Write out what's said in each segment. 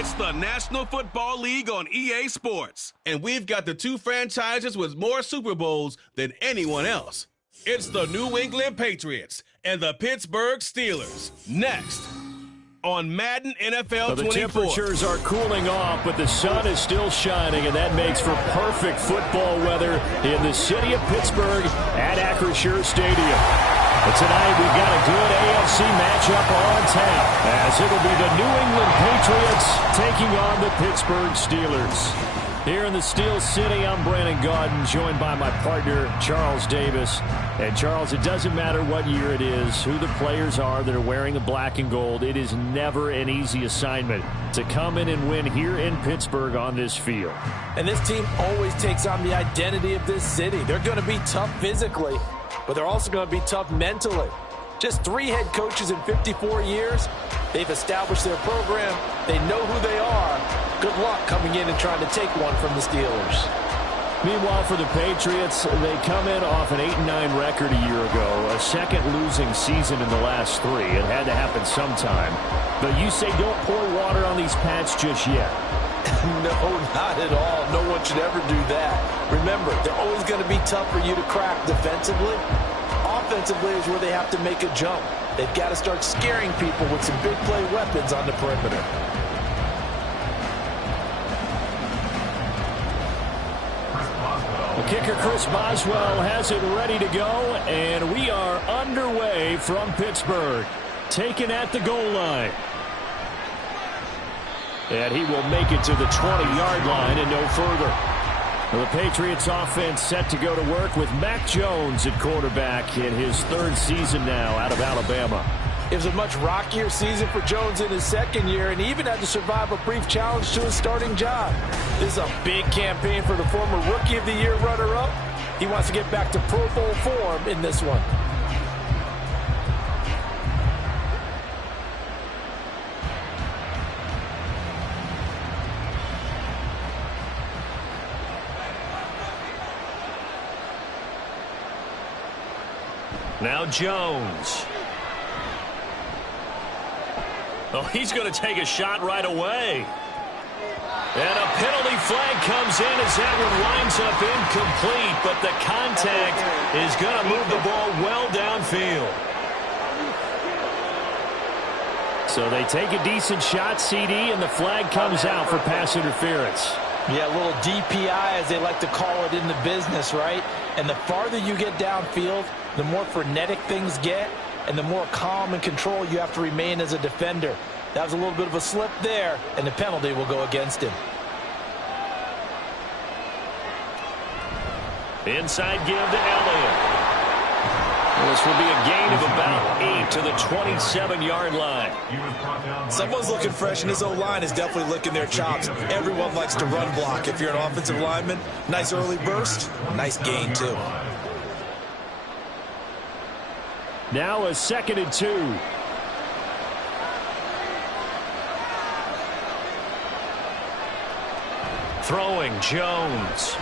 It's the National Football League on EA Sports, and we've got the two franchises with more Super Bowls than anyone else. It's the New England Patriots and the Pittsburgh Steelers. Next on Madden NFL 24. The temperatures are cooling off, but the sun is still shining, and that makes for perfect football weather in the city of Pittsburgh at Acrisure Stadium. But tonight we've got a good AFC matchup on tap, as it'll be the New England Patriots taking on the Pittsburgh Steelers. Here in the Steel City, I'm Brandon Gaudin, joined by my partner, Charles Davis. And Charles, it doesn't matter what year it is, who the players are that are wearing the black and gold. It is never an easy assignment to come in and win here in Pittsburgh on this field. And this team always takes on the identity of this city. They're going to be tough physically, but they're also going to be tough mentally. Just 3 head coaches in 54 years. They've established their program. They know who they are. Good luck coming in and trying to take one from the Steelers. Meanwhile, for the Patriots, they come in off an 8-9 record a year ago, a second losing season in the last 3. It had to happen sometime. But you say don't pour water on these Pats just yet. No, not at all. No one should ever do that. Remember, they're always going to be tough for you to crack defensively. Offensively is where they have to make a jump. They've got to start scaring people with some big play weapons on the perimeter. The kicker, Chris Boswell, has it ready to go, and we are underway from Pittsburgh. Taken at the goal line. And he will make it to the 20-yard line and no further. The Patriots offense set to go to work with Mac Jones at quarterback in his 3rd season now out of Alabama. It was a much rockier season for Jones in his 2nd year, and he even had to survive a brief challenge to his starting job. This is a big campaign for the former Rookie of the Year runner-up. He wants to get back to Pro Bowl form in this one. Now Jones. Oh, he's going to take a shot right away. And a penalty flag comes in as that one winds up incomplete, but the contact is going to move the ball well downfield. So they take a decent shot, CD, and the flag comes out for pass interference. Yeah, a little DPI, as they like to call it in the business, right? And the farther you get downfield, the more frenetic things get, and the more calm and control you have to remain as a defender. That was a little bit of a slip there, and the penalty will go against him. Inside give to Elliott. This will be a gain of about 8 to the 27-yard line. Someone's looking fresh, and his O-line is definitely licking their chops. Everyone likes to run block. If you're an offensive lineman, nice early burst, nice gain too. Now a 2nd and 2. Throwing Jones.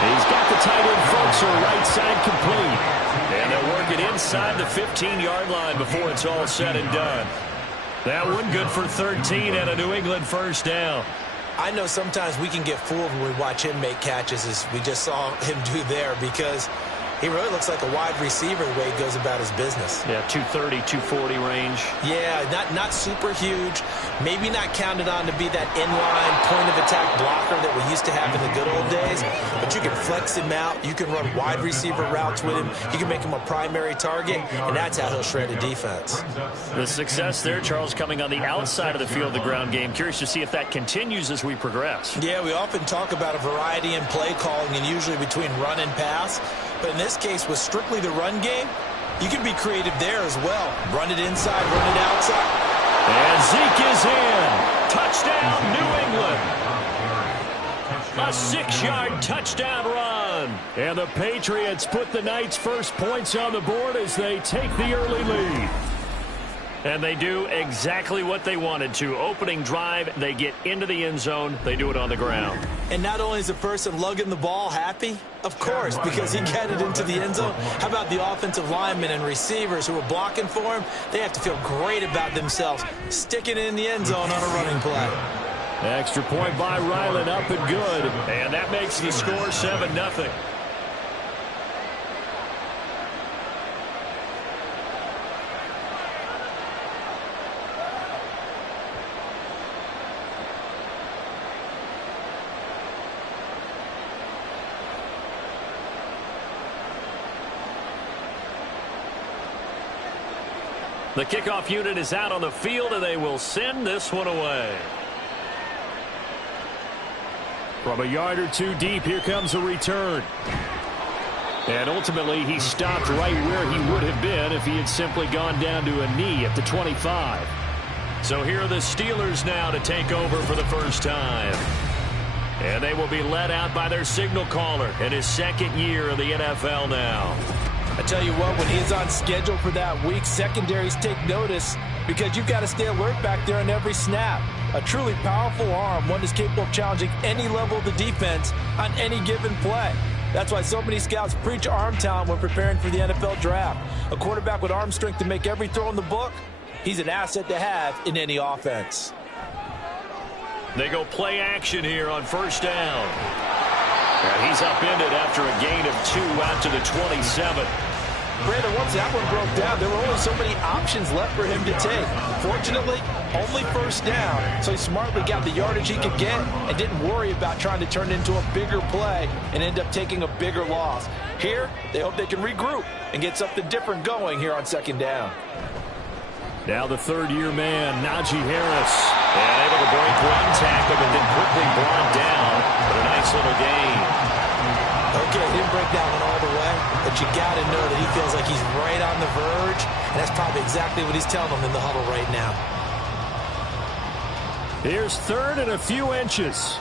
He's got the tight end Fultz, right side complete. And they'll work it inside the 15-yard line before it's all said and done. That one good for 13 and a New England first down. I know sometimes we can get fooled when we watch him make catches, as we just saw him do there, because he really looks like a wide receiver the way he goes about his business. Yeah, 230, 240 range. Yeah, not super huge. Maybe not counted on to be that inline point-of-attack blocker that we used to have in the good old days. But you can flex him out. You can run wide receiver routes with him. You can make him a primary target, and that's how he'll shred a defense. The success there, Charles, coming on the outside of the field, the ground game. Curious to see if that continues as we progress. Yeah, we often talk about a variety in play calling, and usually between run and pass. But in this case, with strictly the run game, you can be creative there as well. Run it inside, run it outside. And Zeke is in. Touchdown, New England. A 6-yard touchdown run. And the Patriots put the night's first points on the board as they take the early lead. And they do exactly what they wanted to. Opening drive, they get into the end zone. They do it on the ground. And not only is the person lugging the ball happy, of course, because he got it into the end zone. How about the offensive linemen and receivers who are blocking for him? They have to feel great about themselves, sticking it in the end zone on a running play. Extra point by Ryland, up and good. And that makes the score 7-0. The kickoff unit is out on the field, and they will send this one away. From a yard or two deep, here comes a return. And ultimately, he stopped right where he would have been if he had simply gone down to a knee at the 25. So here are the Steelers now to take over for the first time. And they will be led out by their signal caller in his second year in the NFL now. I tell you what, when he's on schedule for that week, secondaries take notice because you've got to stay alert back there on every snap. A truly powerful arm, one that's capable of challenging any level of the defense on any given play. That's why so many scouts preach arm talent when preparing for the NFL draft. A quarterback with arm strength to make every throw in the book, he's an asset to have in any offense. They go play action here on first down. And he's upended after a gain of 2 out to the 27. Brandon, once that one broke down, there were only so many options left for him to take. Fortunately, only first down, so he smartly got the yardage he could get and didn't worry about trying to turn it into a bigger play and end up taking a bigger loss. Here, they hope they can regroup and get something different going here on second down. Now the third-year man, Najee Harris. And able to break one tackle, but then quickly brought down. But a nice little gain. Okay, didn't break that one all the way, but you got to know that he feels like he's right on the verge, and that's probably exactly what he's telling them in the huddle right now. Here's third and a few inches.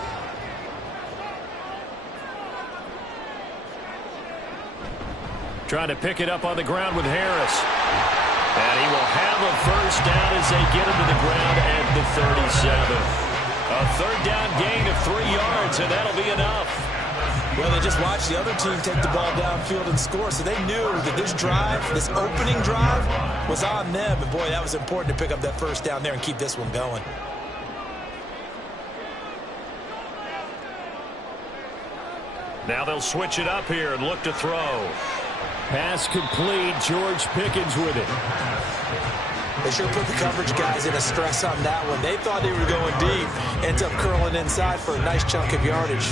Trying to pick it up on the ground with Harris. And he will have a first down as they get him to the ground at the 37. A third down gain of 3 yards, and that'll be enough. Well, they just watched the other team take the ball downfield and score, so they knew that this drive, this opening drive, was on them. And, boy, that was important to pick up that first down there and keep this one going. Now they'll switch it up here and look to throw. Pass complete. George Pickens with it. They sure put the coverage guys in a stress on that one. They thought they were going deep. Ends up curling inside for a nice chunk of yardage.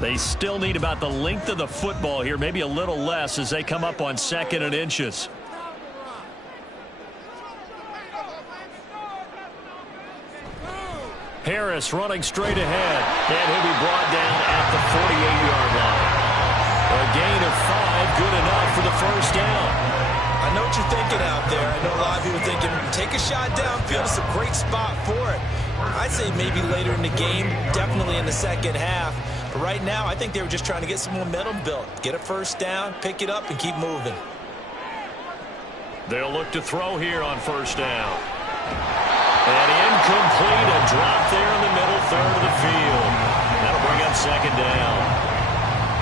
They still need about the length of the football here, maybe a little less as they come up on 2nd and inches. Harris running straight ahead, and he'll be brought down at the 48-yard line. A gain of 5, good enough for the first down. I know what you're thinking out there. I know a lot of people thinking, take a shot downfield. It's a great spot for it. I'd say maybe later in the game, definitely in the second half. But right now, I think they were just trying to get some momentum built. Get a first down, pick it up, and keep moving. They'll look to throw here on first down. And incomplete, a drop there in the middle third of the field. That'll bring up second down.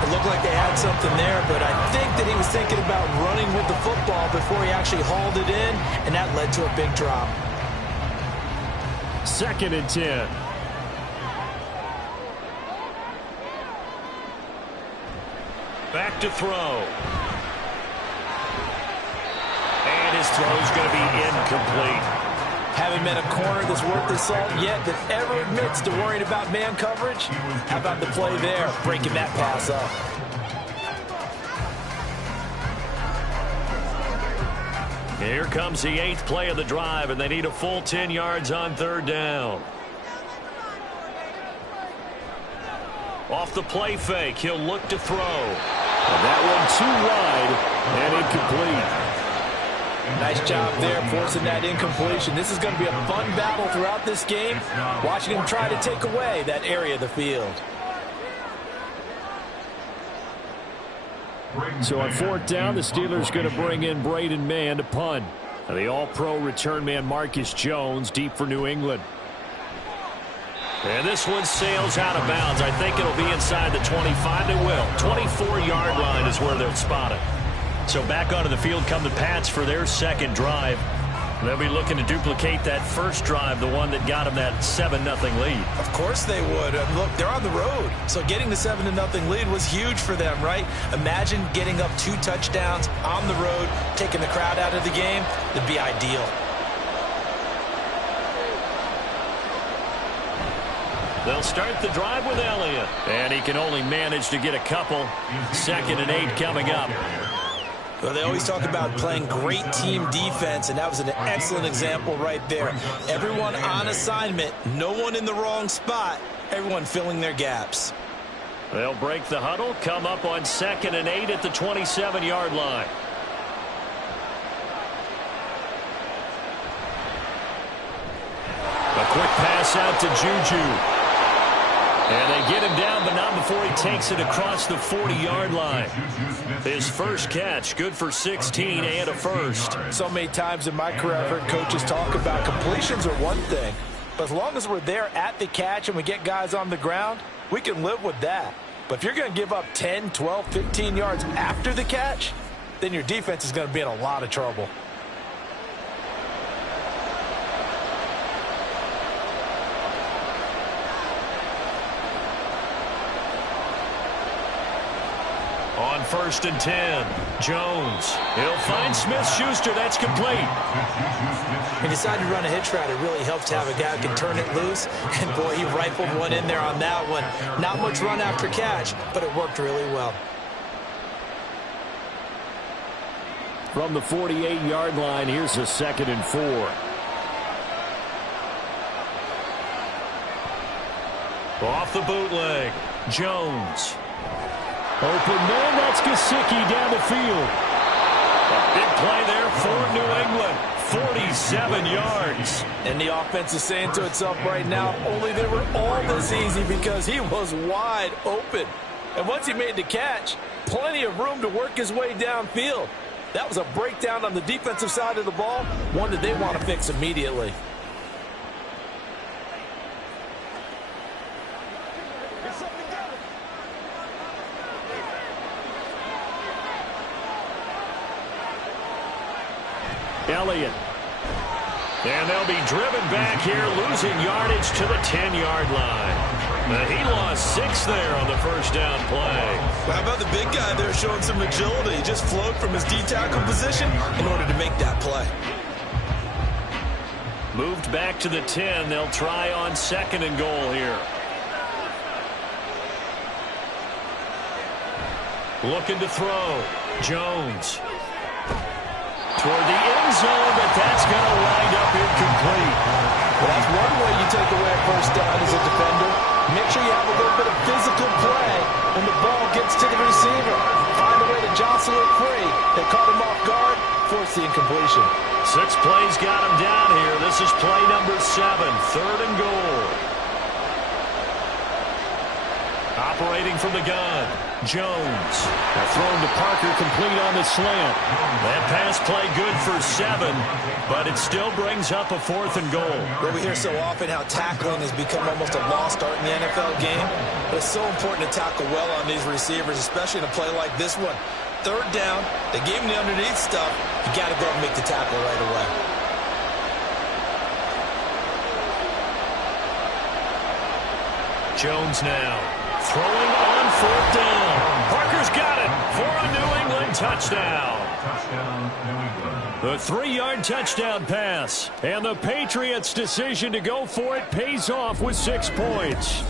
It looked like they had something there, but I think that he was thinking about running with the football before he actually hauled it in, and that led to a big drop. 2nd and 10. Back to throw. And his throw's going to be incomplete. Haven't met a corner that's worth the salt yet that ever admits to worrying about man coverage. How about the play there, breaking that pass up? Here comes the 8th play of the drive, and they need a full 10 yards on third down. Off the play fake, he'll look to throw. And that one too wide and incomplete. Nice job there, forcing that incompletion. This is going to be a fun battle throughout this game, watching him try to take away that area of the field. So on fourth down, the Steelers going to bring in Braden Mann to punt. And the all-pro return man Marcus Jones deep for New England. And this one sails out of bounds. I think it'll be inside the 25. It will. 24-yard line is where they'll spot it. So back onto the field come the Pats for their second drive. They'll be looking to duplicate that first drive, the one that got them that 7-0 lead. Of course they would. Look, they're on the road. So getting the 7-0 lead was huge for them, right? Imagine getting up 2 touchdowns on the road, taking the crowd out of the game. It'd be ideal. They'll start the drive with Elliott. And he can only manage to get a couple. 2nd and 8 coming up. Well, they always talk about playing great team defense, and that was an excellent example right there. Everyone on assignment, no one in the wrong spot, everyone filling their gaps. They'll break the huddle, come up on 2nd and 8 at the 27-yard line. A quick pass out to Juju. And they get him down, but not before he takes it across the 40-yard line. His first catch, good for 16 and a first. So many times in my career, I've heard coaches talk about completions are one thing. But as long as we're there at the catch and we get guys on the ground, we can live with that. But if you're going to give up 10, 12, 15 yards after the catch, then your defense is going to be in a lot of trouble. On 1st and 10, Jones. He'll find Smith-Schuster. That's complete. He decided to run a hitch route. It really helps to have a guy who can turn it loose. And, boy, he rifled one in there on that one. Not much run after catch, but it worked really well. From the 48-yard line, here's a 2nd and 4. Off the bootleg, Jones. Open man, that's Gesicki down the field. A big play there for New England. 47 yards. And the offense is saying to itself right now, only they were all this easy because he was wide open. And once he made the catch, plenty of room to work his way downfield. That was a breakdown on the defensive side of the ball, one that they want to fix immediately. Elliott. And they'll be driven back here, losing yardage to the 10-yard line. He lost 6 there on the first down play. Well, how about the big guy there showing some agility? He just flowed from his D-tackle position in order to make that play. Moved back to the 10. They'll try on 2nd and goal here. Looking to throw. Jones. Toward the end zone, but that's going to wind up incomplete. Well, that's one way you take away a first down as a defender. Make sure you have a little bit of physical play when the ball gets to the receiver. Find a way to jostle it free. They caught him off guard, force the incompletion. 6 plays got him down here. This is play number 7, 3rd and goal. Operating from the gun, Jones. Thrown to Parker, complete on the slant. That pass play good for 7, but it still brings up a 4th and goal. Well, we hear so often how tackling has become almost a lost art in the NFL game, but it's so important to tackle well on these receivers, especially in a play like this one. 3rd down, they gave him the underneath stuff. You got to go and make the tackle right away. Jones now. Throwing on 4th down. Parker's got it for a New England touchdown. The 3-yard touchdown pass. And the Patriots' decision to go for it pays off with 6 points.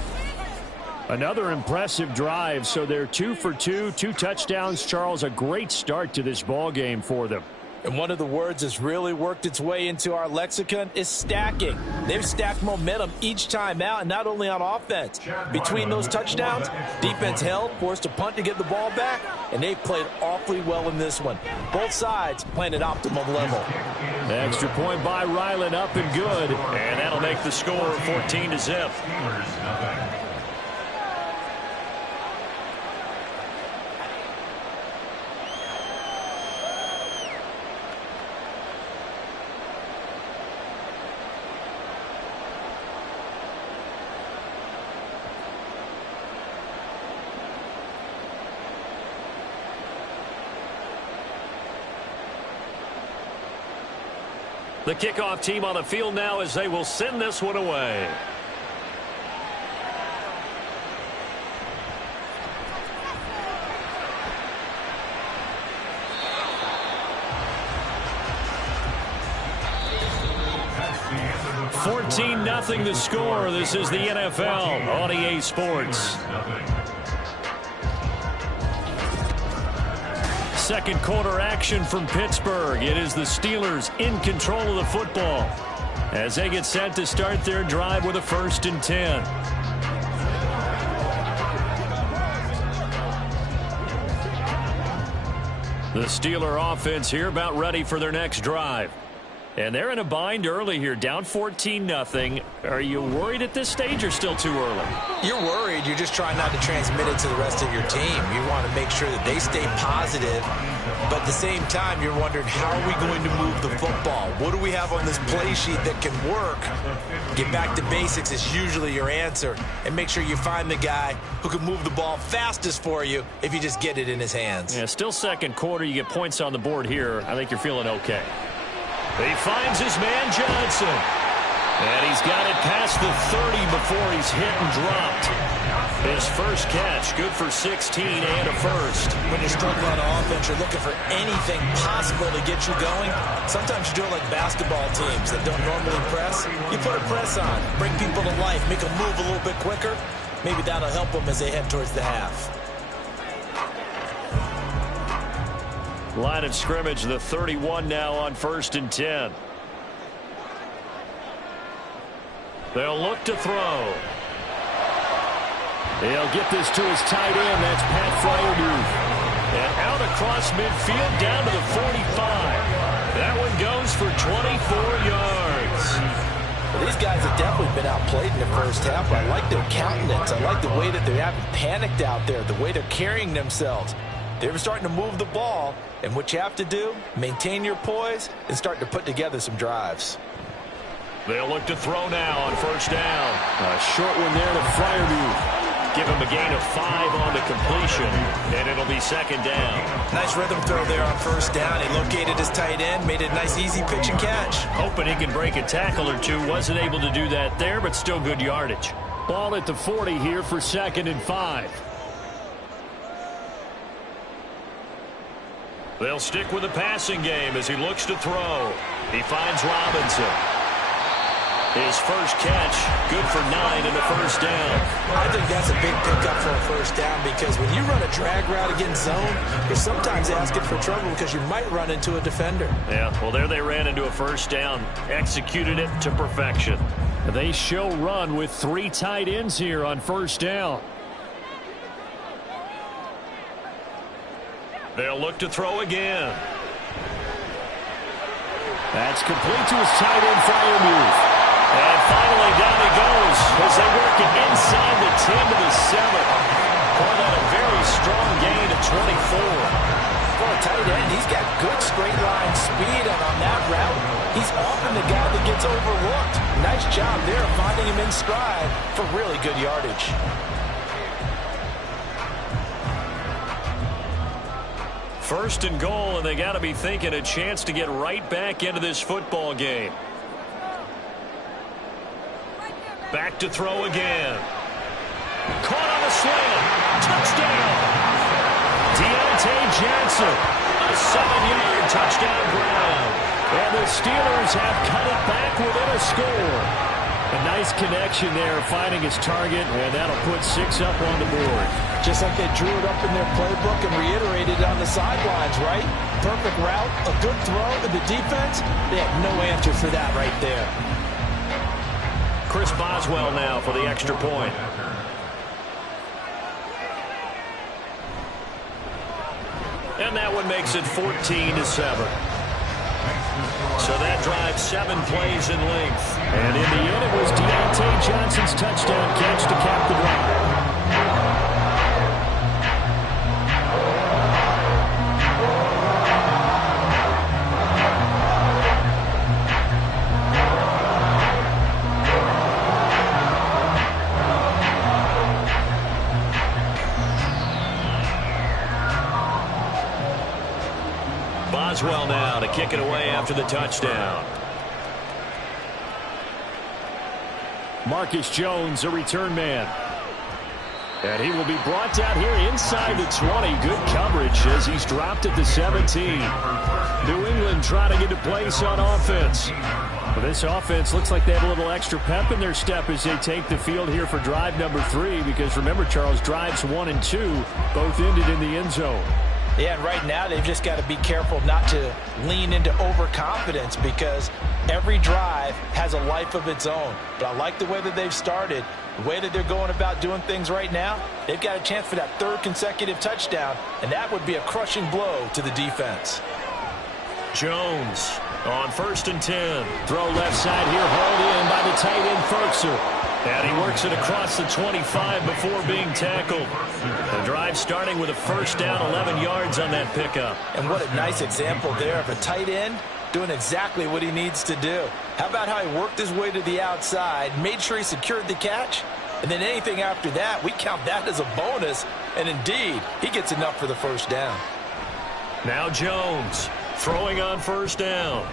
Another impressive drive, so they're 2 for 2, 2 touchdowns. Charles, a great start to this ball game for them. And one of the words that's really worked its way into our lexicon is stacking. They've stacked momentum each time out, and not only on offense. Between those touchdowns, defense held, forced a punt to get the ball back, and they've played awfully well in this one. Both sides playing at optimum level. The extra point by Ryland up and good, and that'll make the score 14-0. The kickoff team on the field now as they will send this one away. $14-0 the score. This is the NFL on EA Sports. Second quarter action from Pittsburgh. It is the Steelers in control of the football as they get set to start their drive with a 1st and 10. The Steeler offense here about ready for their next drive. And they're in a bind early here, down 14-0. Are you worried at this stage or still too early? You're worried. You're just trying not to transmit it to the rest of your team. You want to make sure that they stay positive. But at the same time, you're wondering, how are we going to move the football? What do we have on this play sheet that can work? Get back to basics is usually your answer. And make sure you find the guy who can move the ball fastest for you if you just get it in his hands. Yeah, still second quarter. You get points on the board here. I think you're feeling okay. He finds his man Johnson. And he's got it past the 30 before he's hit and dropped. His first catch, good for 16 and a first. When you're struggling on offense, you're looking for anything possible to get you going. Sometimes you do it like basketball teams that don't normally press. You put a press on, bring people to life, make them move a little bit quicker. Maybe that'll help them as they head towards the half. Line of scrimmage, the 31 now on 1st and 10. They'll look to throw. He'll get this to his tight end. That's Pat Fryermuth. And out across midfield down to the 45. That one goes for 24 yards. Well, these guys have definitely been outplayed in the first half. I like their countenance. I like the way that they haven't panicked out there, the way they're carrying themselves. They're starting to move the ball, and what you have to do, maintain your poise and start to put together some drives. They'll look to throw now on 1st down. A short one there to Fryermuth. Give him a gain of 5 on the completion, and it'll be 2nd down. Nice rhythm throw there on 1st down. He located his tight end, made it a nice easy pitch and catch. Hoping he can break a tackle or two. Wasn't able to do that there, but still good yardage. Ball at the 40 here for 2nd and 5. They'll stick with the passing game as he looks to throw. He finds Robinson. His first catch, good for 9 and a 1st down. I think that's a big pickup for a 1st down because when you run a drag route against zone, you're sometimes asking for trouble because you might run into a defender. Yeah, well, there they ran into a 1st down. Executed it to perfection. They show run with 3 tight ends here on 1st down. They'll look to throw again. That's complete to his tight end, Fryermuth. And finally, down he goes as they work it inside the 10 to the 7. Call that a very strong gain of 24. For a tight end, he's got good straight line speed, and on that route, he's often the guy that gets overlooked. Nice job there finding him in stride for really good yardage. First and goal, and they got to be thinking a chance to get right back into this football game. Back to throw again. Caught on the slam. Touchdown. Deontay Johnson. A 7-yard touchdown ground. And the Steelers have cut it back within a score. A nice connection there, finding his target, and that'll put 6 up on the board. Just like they drew it up in their playbook and reiterated it on the sidelines, right? Perfect route, a good throw, and the defense, they have no answer for that right there. Chris Boswell now for the extra point. And that one makes it 14-7. So that drives 7 plays in length. And in the end, it was Deontay Johnson's touchdown catch to cap the drive. Boswell now to kick it away after the touchdown. Marcus Jones, a return man. And he will be brought down here inside the 20. Good coverage as he's dropped at the 17. New England trying to get to place on offense. Well, this offense looks like they have a little extra pep in their step as they take the field here for drive number 3. Because remember, Charles, drives 1 and 2 both ended in the end zone. Yeah, and right now they've just got to be careful not to lean into overconfidence because every drive has a life of its own. But I like the way that they've started, the way that they're going about doing things right now. They've got a chance for that 3rd consecutive touchdown, and that would be a crushing blow to the defense. Jones on 1st and 10. Throw left side here, hauled in by the tight end Ferguson. And he works it across the 25 before being tackled. The drive starting with a 1st down, 11 yards on that pickup. And what a nice example there of a tight end doing exactly what he needs to do. How about how he worked his way to the outside, made sure he secured the catch, and then anything after that, we count that as a bonus. And indeed, he gets enough for the 1st down. Now Jones throwing on 1st down.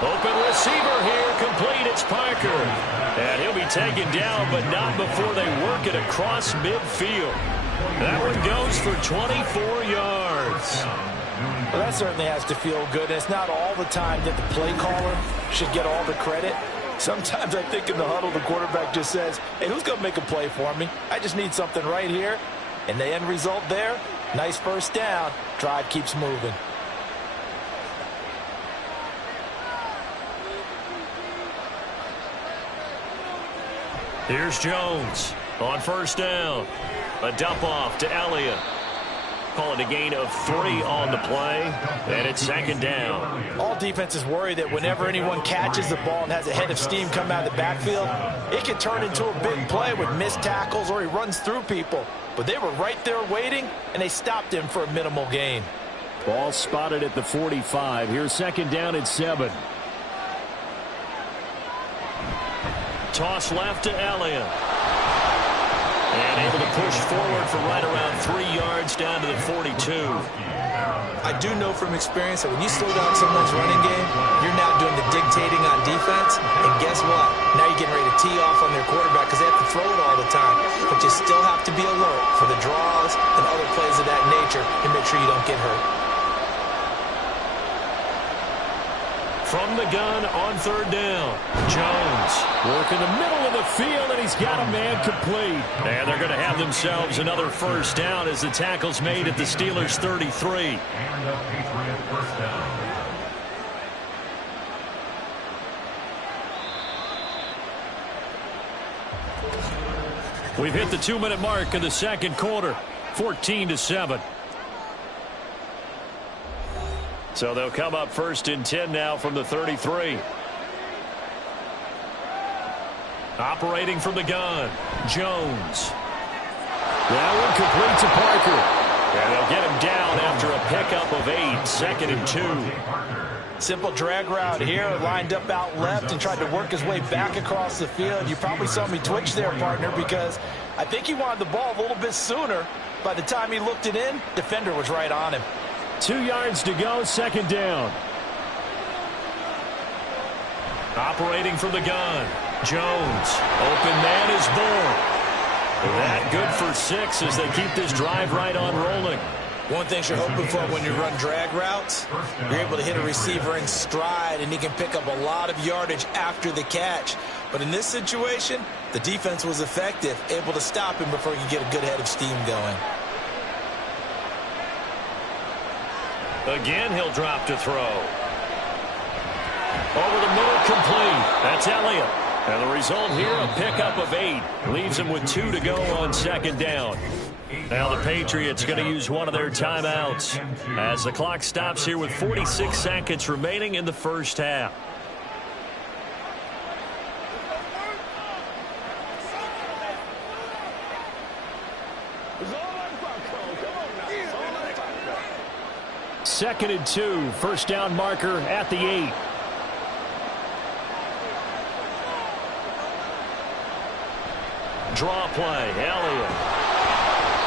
Open receiver here, complete, it's Parker. And he'll be taken down, but not before they work it across midfield. That one goes for 24 yards. Well, that certainly has to feel good. It's not all the time that the play caller should get all the credit. Sometimes I think in the huddle, the quarterback just says, hey, who's going to make a play for me? I just need something right here. And the end result there, nice 1st down. Drive keeps moving. Here's Jones on 1st down. A dump off to Elliott. Call it a gain of 3 on the play, and it's 2nd down. All defenses worry that whenever anyone catches the ball and has a head of steam come out of the backfield, it can turn into a big play with missed tackles or he runs through people. But they were right there waiting, and they stopped him for a minimal gain. Ball spotted at the 45. Here's 2nd down and 7. Toss left to Elliott. And able to push forward for right around 3 yards down to the 42. I do know from experience that when you slow down someone's running game, you're now doing the dictating on defense. And guess what? Now you're getting ready to tee off on their quarterback because they have to throw it all the time. But you still have to be alert for the draws and other plays of that nature and make sure you don't get hurt. From the gun on 3rd down. Jones working the middle of the field, and he's got a man complete. And they're going to have themselves another 1st down as the tackle's made at the Steelers' 33. We've hit the 2-minute mark in the 2nd quarter, 14-7. So they'll come up 1st and 10 now from the 33. Operating from the gun, Jones. That one complete to Parker. And they'll get him down after a pickup of 8, 2nd and 2. Simple drag route here, lined up out left and tried to work his way back across the field. You probably saw me twitch there, partner, because I think he wanted the ball a little bit sooner. By the time he looked it in, defender was right on him. 2 yards to go, 2nd down. Operating from the gun, Jones. Open man is Bull. That good for 6 as they keep this drive right on rolling. One thing you're hoping for when you run drag routes, you're able to hit a receiver in stride and he can pick up a lot of yardage after the catch. But in this situation, the defense was effective, able to stop him before he could get a good head of steam going. Again, he'll drop to throw. Over the middle, complete. That's Elliott. And the result here, a pickup of 8. Leaves him with 2 to go on 2nd down. Now the Patriots going to use one of their timeouts as the clock stops here with 46 seconds remaining in the 1st half. Second and 2, 1st down marker at the 8. Draw play, Elliott.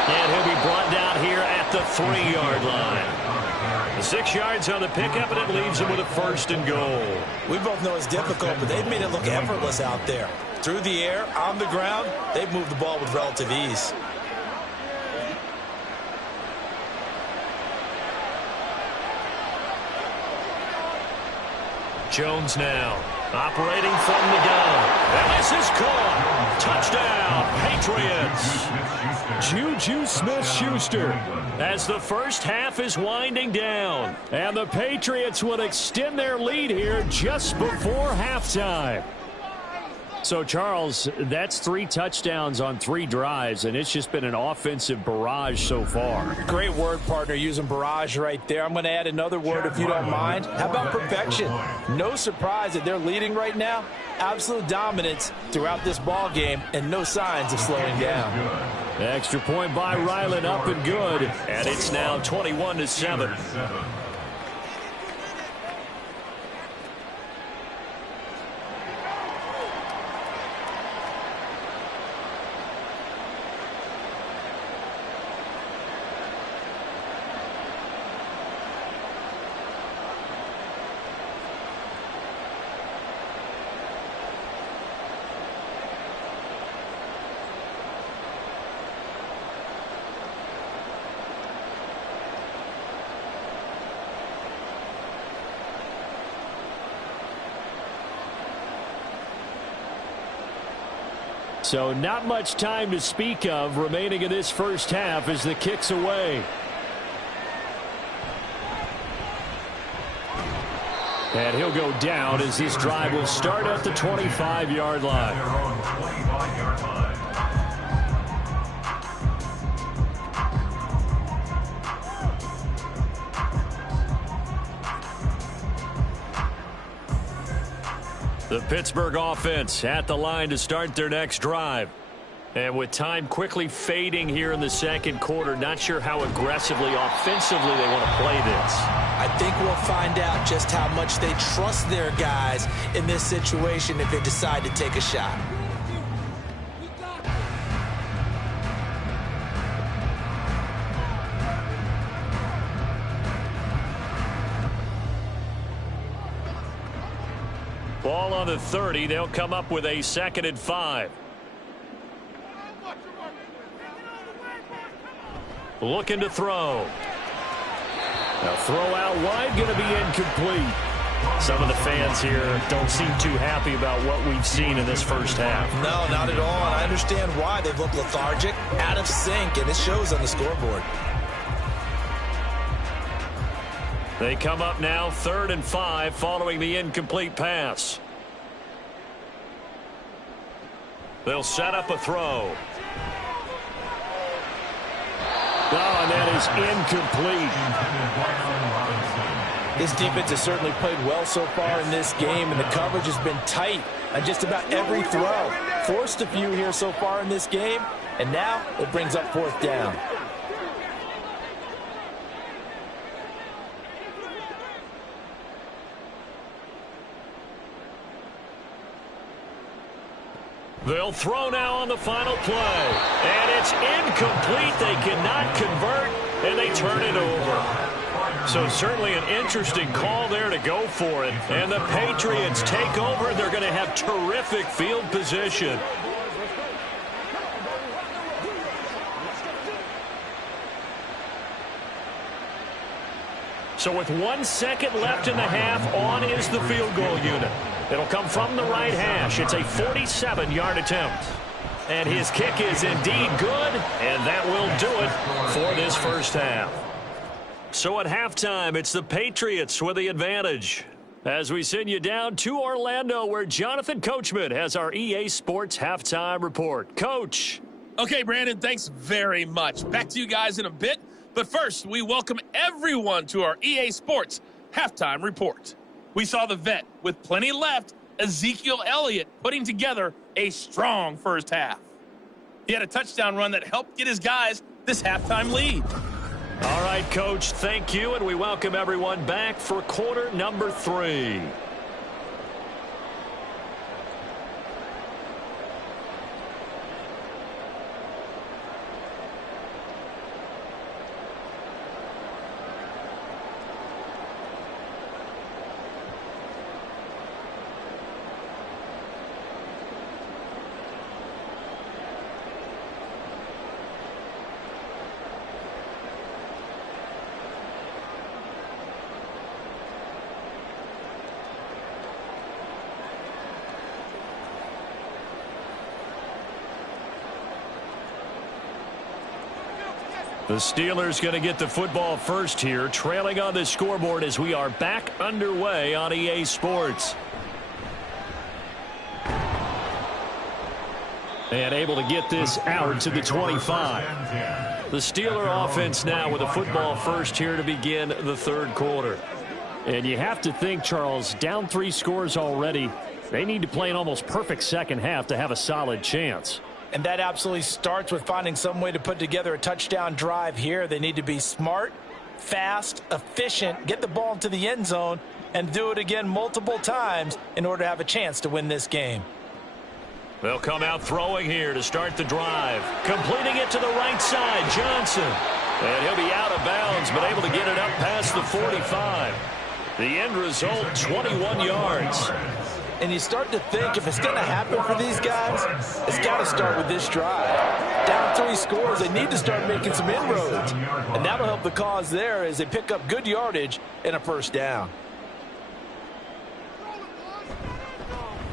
And he'll be brought down here at the 3-yard line. 6 yards on the pickup, and it leaves him with a 1st and goal. We both know it's difficult, but they've made it look effortless out there. Through the air, on the ground, they've moved the ball with relative ease. Jones now, operating from the gun. And this is caught. Touchdown, Patriots. Juju Smith-Schuster as the first half is winding down. And the Patriots will extend their lead here just before halftime. So, Charles, that's 3 touchdowns on 3 drives, and it's just been an offensive barrage so far. Great word, partner, using barrage right there. I'm going to add another word if you don't mind. How about perfection? No surprise that they're leading right now. Absolute dominance throughout this ball game, and no signs of slowing down. Extra point by Ryland, up and good, and it's now 21-7. So not much time to speak of remaining in this first half as the kick's away. And he'll go down as this drive will start at the 25-yard line. The Pittsburgh offense at the line to start their next drive. And with time quickly fading here in the second quarter, not sure how aggressively, offensively they want to play this. I think we'll find out just how much they trust their guys in this situation if they decide to take a shot. Ball on the 30. They'll come up with a 2nd and 5. Looking to throw. Now throw out wide, going to be incomplete. Some of the fans here don't seem too happy about what we've seen in this first half. No, not at all, and I understand why. They've looked lethargic, out of sync, and it shows on the scoreboard. They come up now 3rd and 5 following the incomplete pass. They'll set up a throw. Oh, and that is incomplete. This defense has certainly played well so far in this game, and the coverage has been tight on just about every throw. Forced a few here so far in this game, and now it brings up 4th down. They'll throw now on the final play. And it's incomplete. They cannot convert, and they turn it over. So certainly an interesting call there to go for it. And the Patriots take over. They're going to have terrific field position. So with 1 second left in the half, on is the field goal unit. It'll come from the right hash. It's a 47-yard attempt. And his kick is indeed good, and that will do it for this first half. So at halftime, it's the Patriots with the advantage. As we send you down to Orlando, where Jonathan Coachman has our EA Sports halftime report. Coach. Okay, Brandon, thanks very much. Back to you guys in a bit. But first, we welcome everyone to our EA Sports halftime report. We saw the vet with plenty left, Ezekiel Elliott, putting together a strong first half. He had a touchdown run that helped get his guys this halftime lead. All right, Coach, thank you, and we welcome everyone back for quarter number 3. The Steelers going to get the football first here, trailing on the scoreboard as we are back underway on EA Sports. And able to get this out to the 25. The Steeler offense now with a football first here to begin the third quarter. And you have to think, Charles, down 3 scores already. They need to play an almost perfect second half to have a solid chance. And that absolutely starts with finding some way to put together a touchdown drive here. They need to be smart, fast, efficient, get the ball into the end zone, and do it again multiple times in order to have a chance to win this game. They'll come out throwing here to start the drive. Completing it to the right side, Johnson. And he'll be out of bounds, but able to get it up past the 45. The end result, 21 yards. And you start to think if it's going to happen for these guys, it's got to start with this drive. Down 3 scores, they need to start making some inroads. And that'll help the cause there as they pick up good yardage and a first down.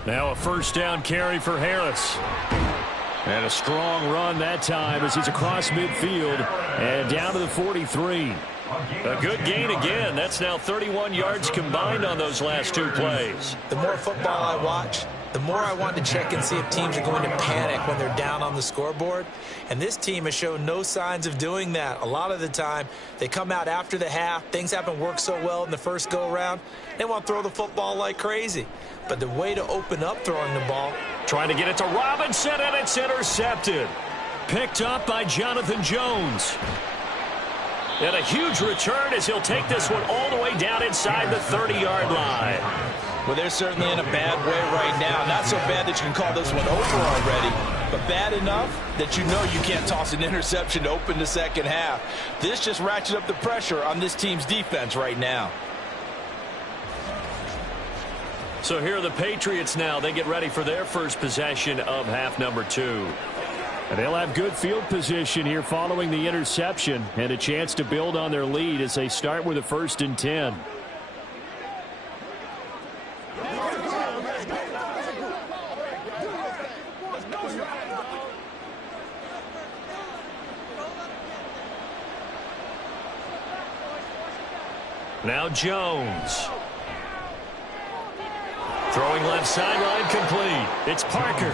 Now a first down carry for Harris. And a strong run that time as he's across midfield and down to the 43. A good gain again. That's now 31 yards combined on those last 2 plays. The more football I watch, the more I want to check and see if teams are going to panic when they're down on the scoreboard. And this team has shown no signs of doing that. A lot of the time, they come out after the half. Things haven't worked so well in the first go-around. They want to throw the football like crazy. But the way to open up throwing the ball. Trying to get it to Robinson, and it's intercepted. Picked up by Jonathan Jones. And a huge return as he'll take this one all the way down inside the 30-yard line. Well, they're certainly in a bad way right now. Not so bad that you can call this one over already, but bad enough that you know you can't toss an interception to open the second half. This just ratchets up the pressure on this team's defense right now. So here are the Patriots now. They get ready for their first possession of half number 2. And they'll have good field position here following the interception and a chance to build on their lead as they start with a 1st and 10. Now Jones. Throwing left sideline complete. It's Parker.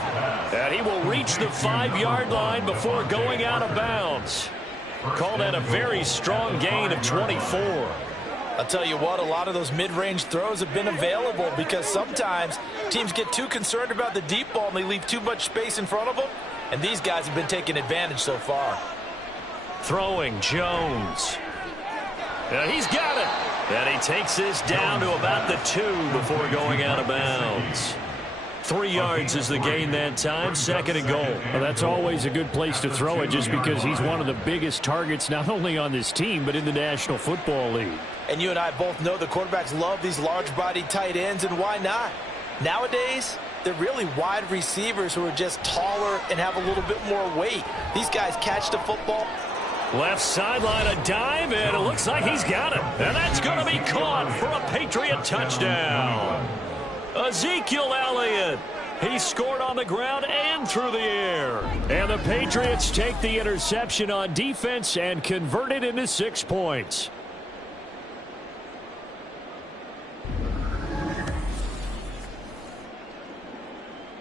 And he will reach the 5-yard line before going out of bounds. Call that a very strong gain of 24. I'll tell you what, a lot of those mid-range throws have been available because sometimes teams get too concerned about the deep ball and they leave too much space in front of them. And these guys have been taking advantage so far. Throwing Jones. And he's got it. And he takes this down to about the 2 before going out of bounds. 3 yards is the gain that time, 2nd and goal. Well, that's always a good place to throw it just because he's one of the biggest targets not only on this team but in the National Football League. And you and I both know the quarterbacks love these large-bodied tight ends, and why not? Nowadays, they're really wide receivers who are just taller and have a little bit more weight. These guys catch the football. Left sideline, a dive, and it looks like he's got it. And that's going to be caught for a Patriot touchdown. Ezekiel Elliott. He scored on the ground and through the air. And the Patriots take the interception on defense and convert it into 6 points.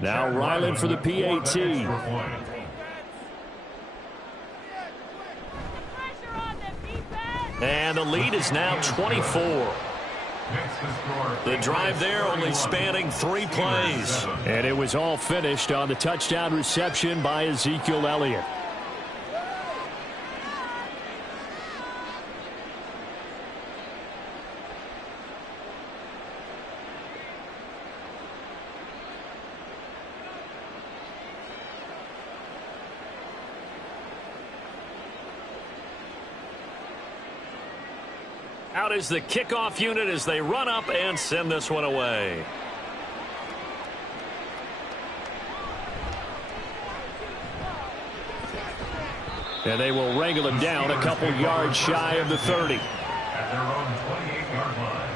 Now Ryland for the PAT. And the lead is now 24. The drive there only spanning 3 plays. And it was all finished on the touchdown reception by Ezekiel Elliott. Out is the kickoff unit as they run up and send this one away. And they will wrangle him down a couple yards shy of the 30. At their own 28-yard line.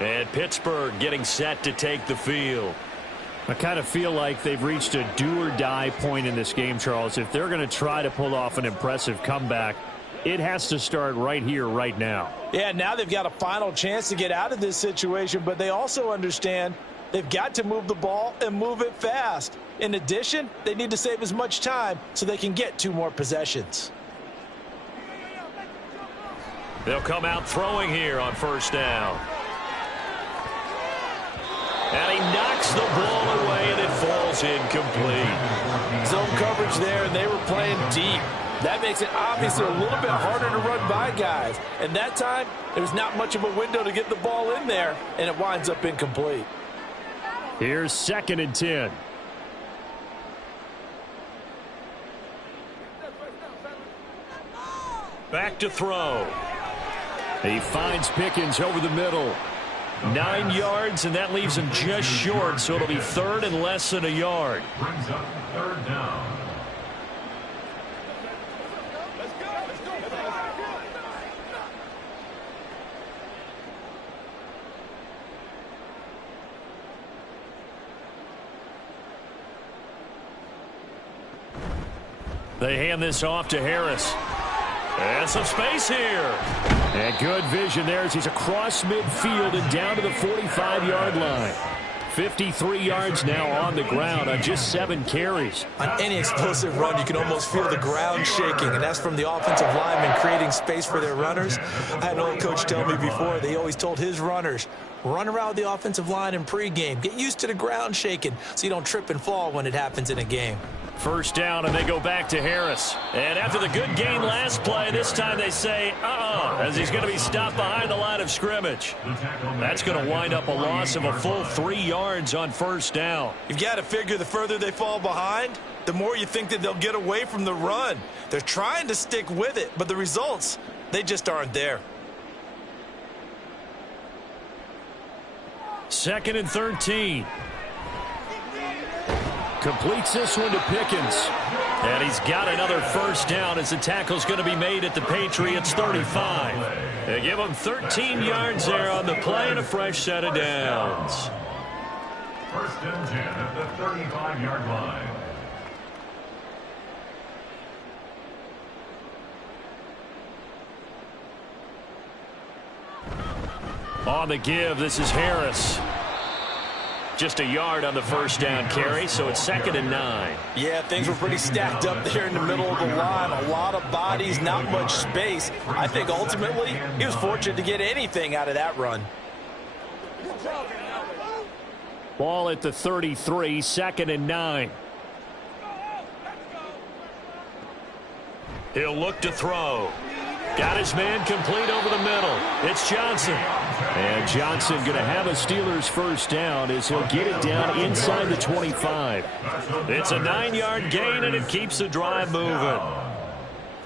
And Pittsburgh getting set to take the field. I kind of feel like they've reached a do-or-die point in this game, Charles. If they're going to try to pull off an impressive comeback, it has to start right here, right now. Yeah, now they've got a final chance to get out of this situation, but they also understand they've got to move the ball and move it fast. In addition, they need to save as much time so they can get 2 more possessions. They'll come out throwing here on first down. And he knocks the ball away, and it falls incomplete. Zone coverage there, and they were playing deep. That makes it obviously a little bit harder to run by guys. And that time, there's not much of a window to get the ball in there, and it winds up incomplete. Here's 2nd and 10. Back to throw. He finds Pickens over the middle. 9 yards, and that leaves him just short, so it'll be 3rd and less than a yard. Brings up 3rd down. They hand this off to Harris. And some space here. And good vision there as he's across midfield and down to the 45-yard line. 53 yards now on the ground on just 7 carries. On any explosive run, you can almost feel the ground shaking, and that's from the offensive linemen creating space for their runners. I had an old coach tell me before, they always told his runners, run around the offensive line in pregame. Get used to the ground shaking so you don't trip and fall when it happens in a game. First down, and they go back to Harris. And after the good gain last play, this time they say, as he's going to be stopped behind the line of scrimmage. That's going to wind up a loss of a full 3 yards on first down. You've got to figure the further they fall behind, the more you think that they'll get away from the run. They're trying to stick with it, but the results, they just aren't there. 2nd and 13. Completes this one to Pickens. And he's got another first down as the tackle's going to be made at the Patriots 35. They give him 13 yards there on the play and a fresh set of downs. 1st and 10 at the 35-yard line. On the give, this is Harris. Just a yard on the first down carry, so it's 2nd and 9. Yeah, things were pretty stacked up there in the middle of the line. A lot of bodies, not much space. I think ultimately he was fortunate to get anything out of that run. Ball at the 33, 2nd and 9. He'll look to throw. Got his man complete over the middle. It's Johnson. And Johnson going to have a Steelers first down as he'll get it down inside the 25. It's a 9-yard gain, and it keeps the drive moving.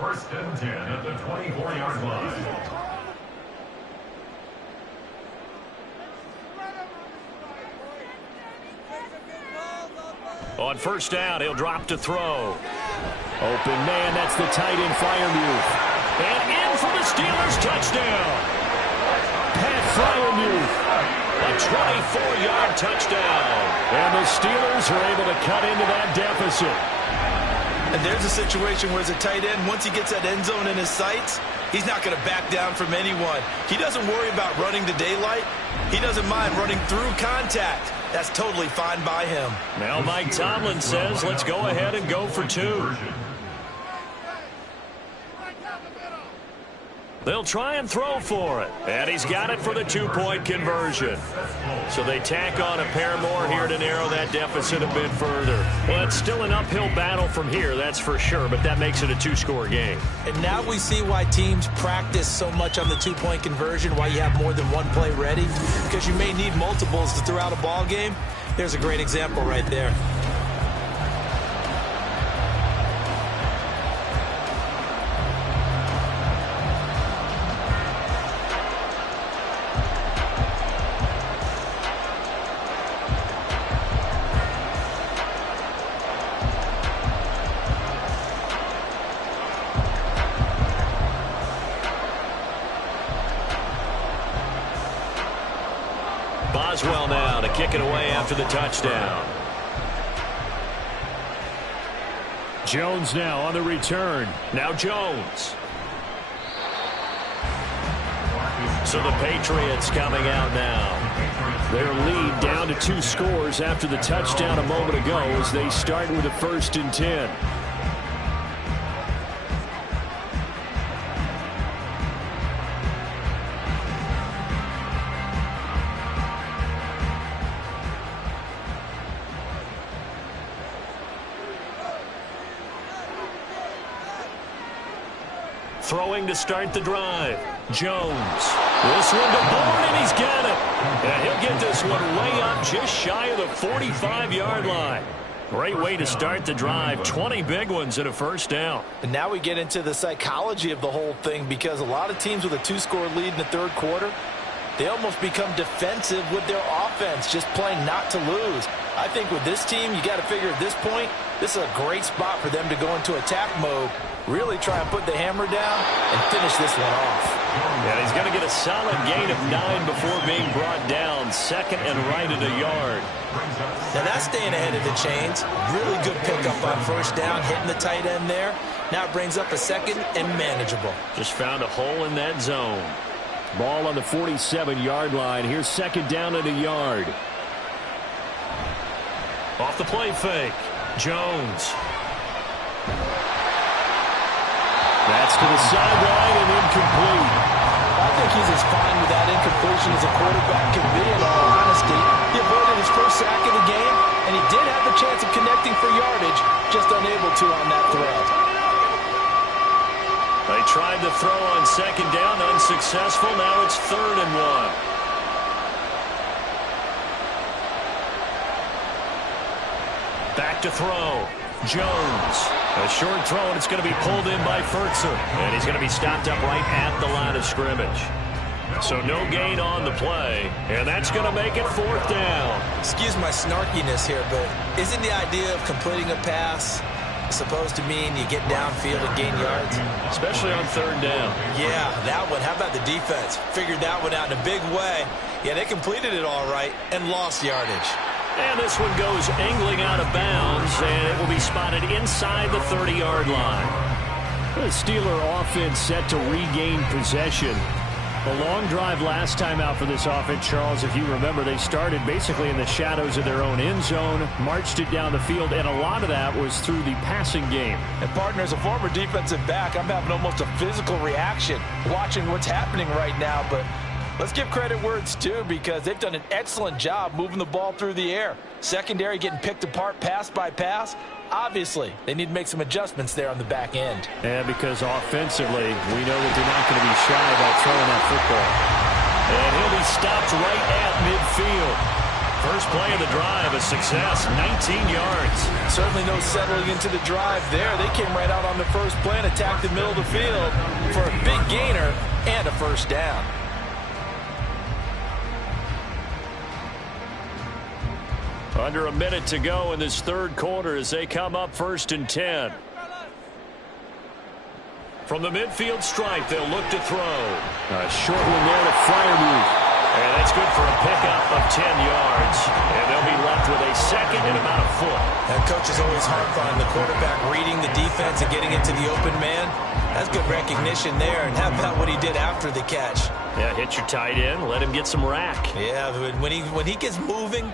1st and 10 at the 24-yard line. On first down, he'll drop to throw. Open man, that's the tight end Freiermuth. And in for the Steelers touchdown. Pat Freiermuth. A 24-yard touchdown. And the Steelers are able to cut into that deficit. And there's a situation where as a tight end, once he gets that end zone in his sights, he's not going to back down from anyone. He doesn't worry about running to daylight. He doesn't mind running through contact. That's totally fine by him. Now Mike Tomlin says, let's go ahead and go for 2. They'll try and throw for it. And he's got it for the 2-point conversion. So they tack on a pair more here to narrow that deficit a bit further. Well, it's still an uphill battle from here, that's for sure, but that makes it a 2-score game. And now we see why teams practice so much on the 2-point conversion, why you have more than one play ready, because you may need multiples to throw out a ball game. There's a great example right there. Boswell now to kick it away after the touchdown. Jones now on the return. Now Jones. So the Patriots coming out now. Their lead down to 2 scores after the touchdown a moment ago as they start with a 1st and 10. Throwing to start the drive. Jones. This one to Bourne, and he's got it. And he'll get this one way up just shy of the 45-yard line. Great way to start the drive. 20 big ones and a 1st down. And now we get into the psychology of the whole thing, because a lot of teams with a 2-score lead in the 3rd quarter, they almost become defensive with their offense, just playing not to lose. I think with this team, you got to figure at this point, this is a great spot for them to go into attack mode, really try and put the hammer down and finish this one off. And he's going to get a solid gain of 9 before being brought down. 2nd and right at a yard. Now that's staying ahead of the chains. Really good pickup on 1st down, hitting the tight end there. Now it brings up a 2nd and manageable. Just found a hole in that zone. Ball on the 47-yard line. Here's 2nd down and a yard. Off the play fake. Jones. That's to the sideline and incomplete. I think he's as fine with that incompletion as a quarterback can be, in all honesty. He avoided his 1st sack of the game, and he did have the chance of connecting for yardage, just unable to on that throw. They tried to throw on 2nd down, unsuccessful. Now it's 3rd and 1. Back to throw. Jones. A short throw, and it's going to be pulled in by Furtzer. And he's going to be stopped up right at the line of scrimmage. So no gain on the play, and that's going to make it 4th down. Excuse my snarkiness here, but isn't the idea of completing a pass supposed to mean you get downfield and gain yards? Especially on 3rd down. Yeah, that one. How about the defense? Figured that one out in a big way. Yeah, they completed it all right and lost yardage. And this one goes angling out of bounds, and it will be spotted inside the 30-yard line. The Steeler offense set to regain possession. A long drive last time out for this offense, Charles. If you remember, they started basically in the shadows of their own end zone, marched it down the field, and a lot of that was through the passing game. And, partner, as a former defensive back, I'm having almost a physical reaction watching what's happening right now, but let's give credit where it's due, because they've done an excellent job moving the ball through the air. Secondary getting picked apart pass by pass. Obviously, they need to make some adjustments there on the back end. Yeah, because offensively, we know that they're not going to be shy about throwing that football. And he'll be stopped right at midfield. First play of the drive, a success, 19 yards. Certainly no settling into the drive there. They came right out on the first play and attacked the middle of the field for a big gainer and a 1st down. Under a minute to go in this 3rd quarter as they come up 1st and 10. From the midfield stripe, they'll look to throw. A short one there to Freiermuth. And that's good for a pickup of 10 yards. And they'll be left with a 2nd and about a foot. And coach is always harp on the quarterback reading the defense and getting into the open man. That's good recognition there. And how about what he did after the catch? Yeah, hit your tight end, let him get some rack. Yeah, when he gets moving,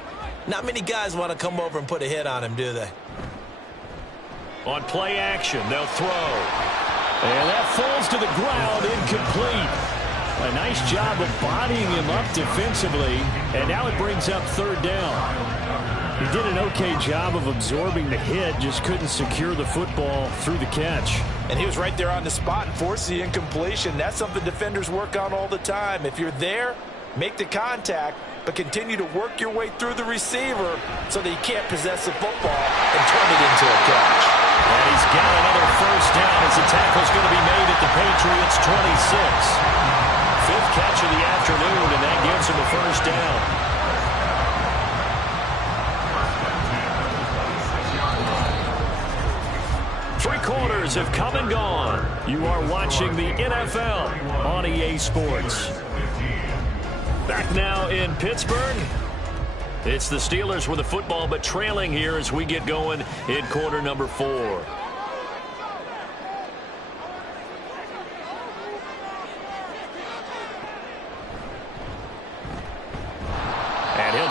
not many guys want to come over and put a hit on him, do they? On play action, they'll throw. And that falls to the ground, incomplete. A nice job of bodying him up defensively, and now it brings up 3rd down. He did an okay job of absorbing the hit, just couldn't secure the football through the catch. And he was right there on the spot and forced the incompletion. That's something defenders work on all the time. If you're there, make the contact, but continue to work your way through the receiver so that you can't possess the football and turn it into a catch. And he's got another 1st down as the tackle's going to be made at the Patriots' 26. 5th catch of the afternoon, and that gives him a 1st down. 3 quarters have come and gone. You are watching the NFL on EA Sports. Back now in Pittsburgh. It's the Steelers with the football, but trailing here as we get going in quarter number 4.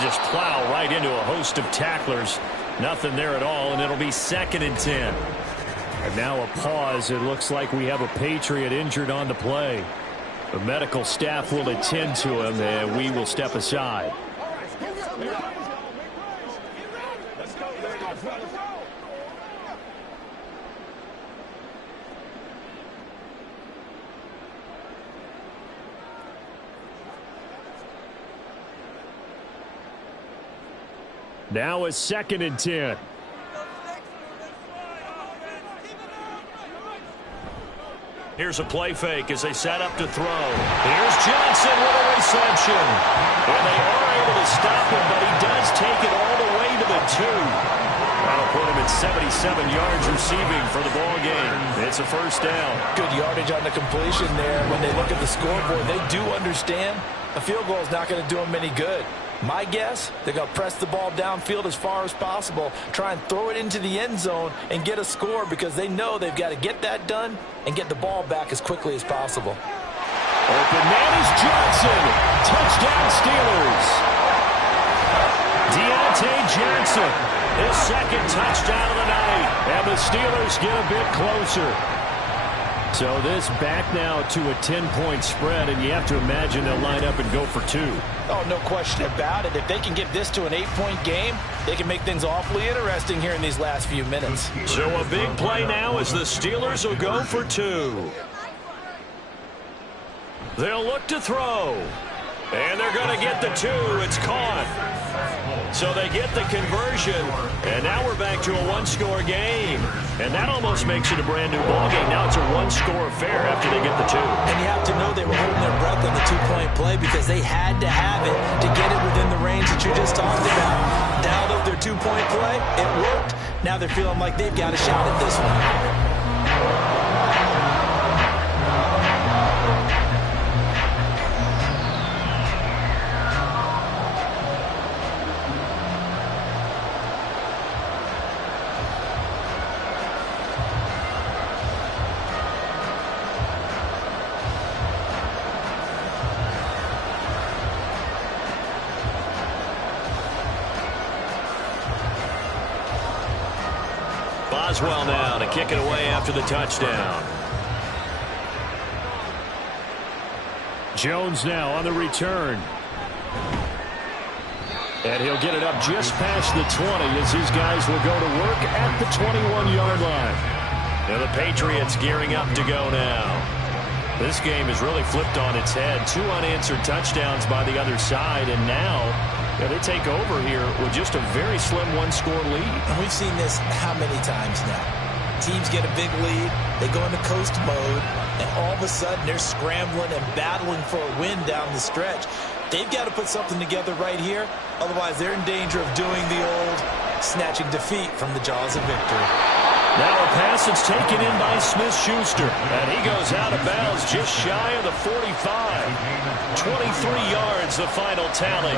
just plow right into a host of tacklers. Nothing there at all, and it'll be 2nd and 10. And now a pause. It looks like we have a Patriot injured on the play. The medical staff will attend to him, and we will step aside. Now it's 2nd and 10. Here's a play fake as they set up to throw. Here's Johnson with a reception. And they are able to stop him, but he does take it all the way to the 2. That'll put him at 77 yards receiving for the ball game. It's a 1st down. Good yardage on the completion there. When they look at the scoreboard, they do understand a field goal is not going to do them any good. My guess, they're going to press the ball downfield as far as possible, try and throw it into the end zone and get a score because they know they've got to get that done and get the ball back as quickly as possible. Open man is Johnson. Touchdown Steelers. Deontay Johnson, his 2nd touchdown of the night. And the Steelers get a bit closer. So this back now to a 10-point spread, and you have to imagine they'll line up and go for 2. Oh, no question about it. If they can get this to an 8-point game, they can make things awfully interesting here in these last few minutes. So a big play now as the Steelers will go for 2. They'll look to throw. And they're going to get the 2. It's caught. So they get the conversion. And now we're back to a 1-score game. And that almost makes it a brand new ball game. Now it's a 1-score affair after they get the 2. And you have to know they were holding their breath on the 2-point play because they had to have it to get it within the range that you just talked about. Dialed up their 2-point play. It worked. Now they're feeling like they've got a shot at this one. Boswell now to kick it away after the touchdown. Jones now on the return. And he'll get it up just past the 20 as his guys will go to work at the 21-yard line. And the Patriots gearing up to go now. This game is really flipped on its head. 2 unanswered touchdowns by the other side, and now they take over here with just a very slim 1-score lead. And we've seen this how many times now? Teams get a big lead, they go into coast mode, and all of a sudden they're scrambling and battling for a win down the stretch. They've got to put something together right here, otherwise they're in danger of doing the old snatching defeat from the jaws of victory. Now a pass that's taken in by Smith-Schuster, and he goes out of bounds just shy of the 45. 23 yards, the final tally.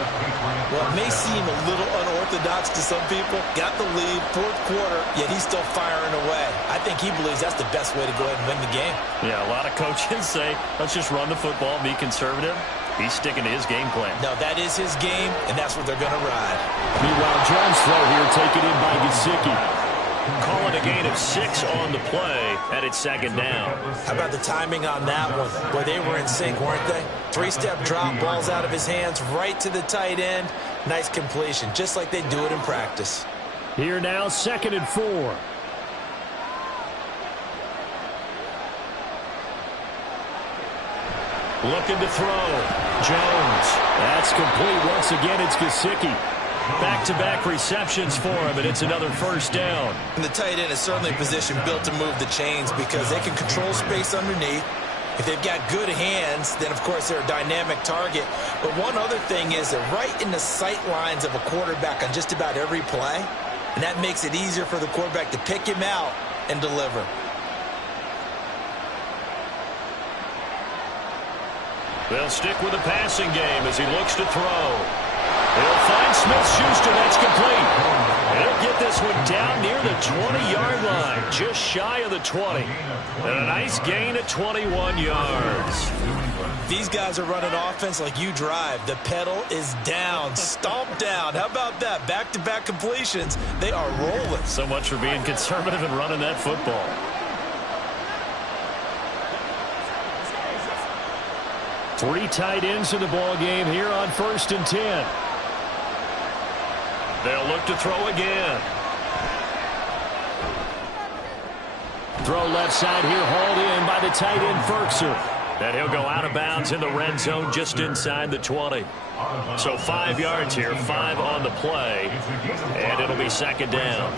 Well, it may seem a little unorthodox to some people. Got the lead, 4th quarter, yet he's still firing away. I think he believes that's the best way to go ahead and win the game. Yeah, a lot of coaches say, let's just run the football, be conservative. He's sticking to his game plan. No, that is his game, and that's what they're going to ride. Meanwhile, Jones throw here taken in by Gesicki. Calling a gain of 6 on the play, and it's 2nd down. How about the timing on that one? Boy, they were in sync, weren't they? 3-step drop, balls out of his hands, right to the tight end. Nice completion, just like they do it in practice. Here now, 2nd and 4. Looking to throw. Jones. That's complete. Once again, it's Gesicki. Back-to-back receptions for him, and it's another 1st down. And the tight end is certainly a position built to move the chains because they can control space underneath. If they've got good hands, then, of course, they're a dynamic target. But one other thing is they're right in the sight lines of a quarterback on just about every play, and that makes it easier for the quarterback to pick him out and deliver. They'll stick with the passing game as he looks to throw. He'll find Smith-Schuster. That's complete. He'll get this one down near the 20-yard line, just shy of the 20. And a nice gain of 21 yards. These guys are running offense like you drive. The pedal is down, stomp down. How about that? Back-to-back completions. They are rolling. So much for being conservative and running that football. Three tight ends in the ball game here on 1st and 10. They'll look to throw again. Throw left side here, hauled in by the tight end Ferkser. And he'll go out of bounds in the red zone just inside the 20. So 5 yards here, 5 on the play, and it'll be 2nd down.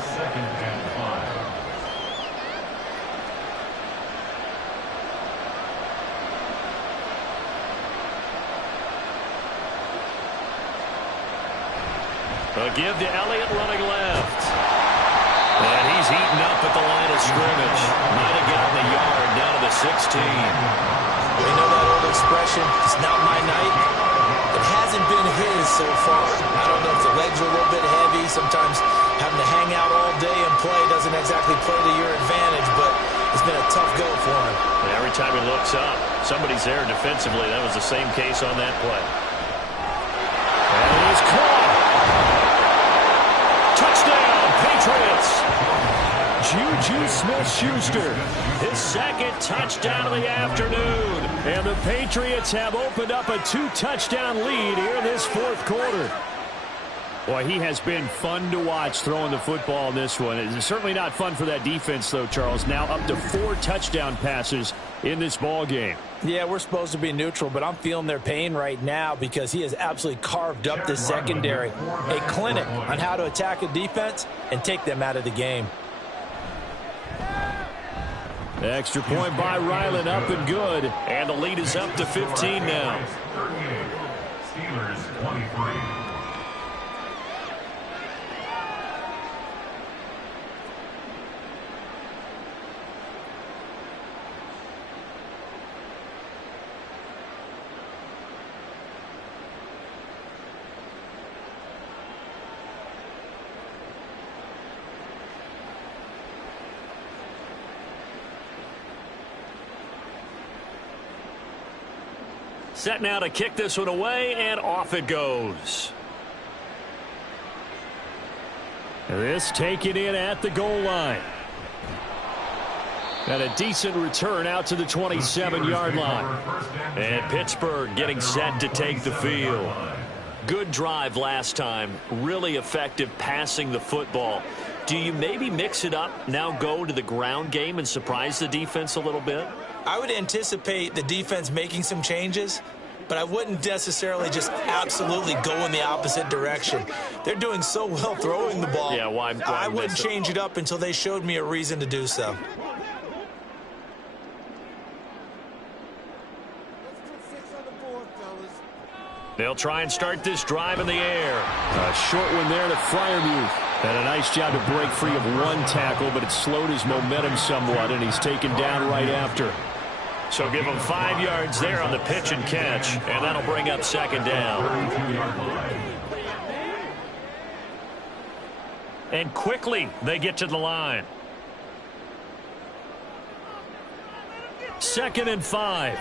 A give to Elliott running left. And he's eaten up at the line of scrimmage. Might have gotten a yard down to the 16. We know that old expression, it's not my night. It hasn't been his so far. I don't know if the legs are a little bit heavy. Sometimes having to hang out all day and play doesn't exactly play to your advantage, but it's been a tough go for him. And every time he looks up, somebody's there defensively. That was the same case on that play. And he's caught. Touchdown, Patriots. Juju Smith-Schuster, his 2nd touchdown of the afternoon. And the Patriots have opened up a 2-touchdown lead here in this 4th quarter. Boy, he has been fun to watch throwing the football in this one. It's certainly not fun for that defense, though, Charles. Now up to 4 touchdown passes in this ball game. Yeah, we're supposed to be neutral, but I'm feeling their pain right now because he has absolutely carved up this secondary. A clinic on how to attack a defense and take them out of the game. Extra point by Ryland, up and good. And the lead is up to 15 now. Steelers 23. Set now to kick this one away, and off it goes. This taken in at the goal line. And a decent return out to the 27-yard line. And Pittsburgh getting set to take the field. Good drive last time. Really effective passing the football. Do you maybe mix it up, now go to the ground game and surprise the defense a little bit? I would anticipate the defense making some changes, but I wouldn't necessarily just absolutely go in the opposite direction. They're doing so well throwing the ball. Yeah, why I wouldn't change it up until they showed me a reason to do so. They'll try and start this drive in the air. A short one there to Freiermuth. And a nice job to break free of one tackle, but it slowed his momentum somewhat, and he's taken down right after. So give him 5 yards there on the pitch and catch, and that'll bring up 2nd down. And quickly they get to the line. 2nd and 5.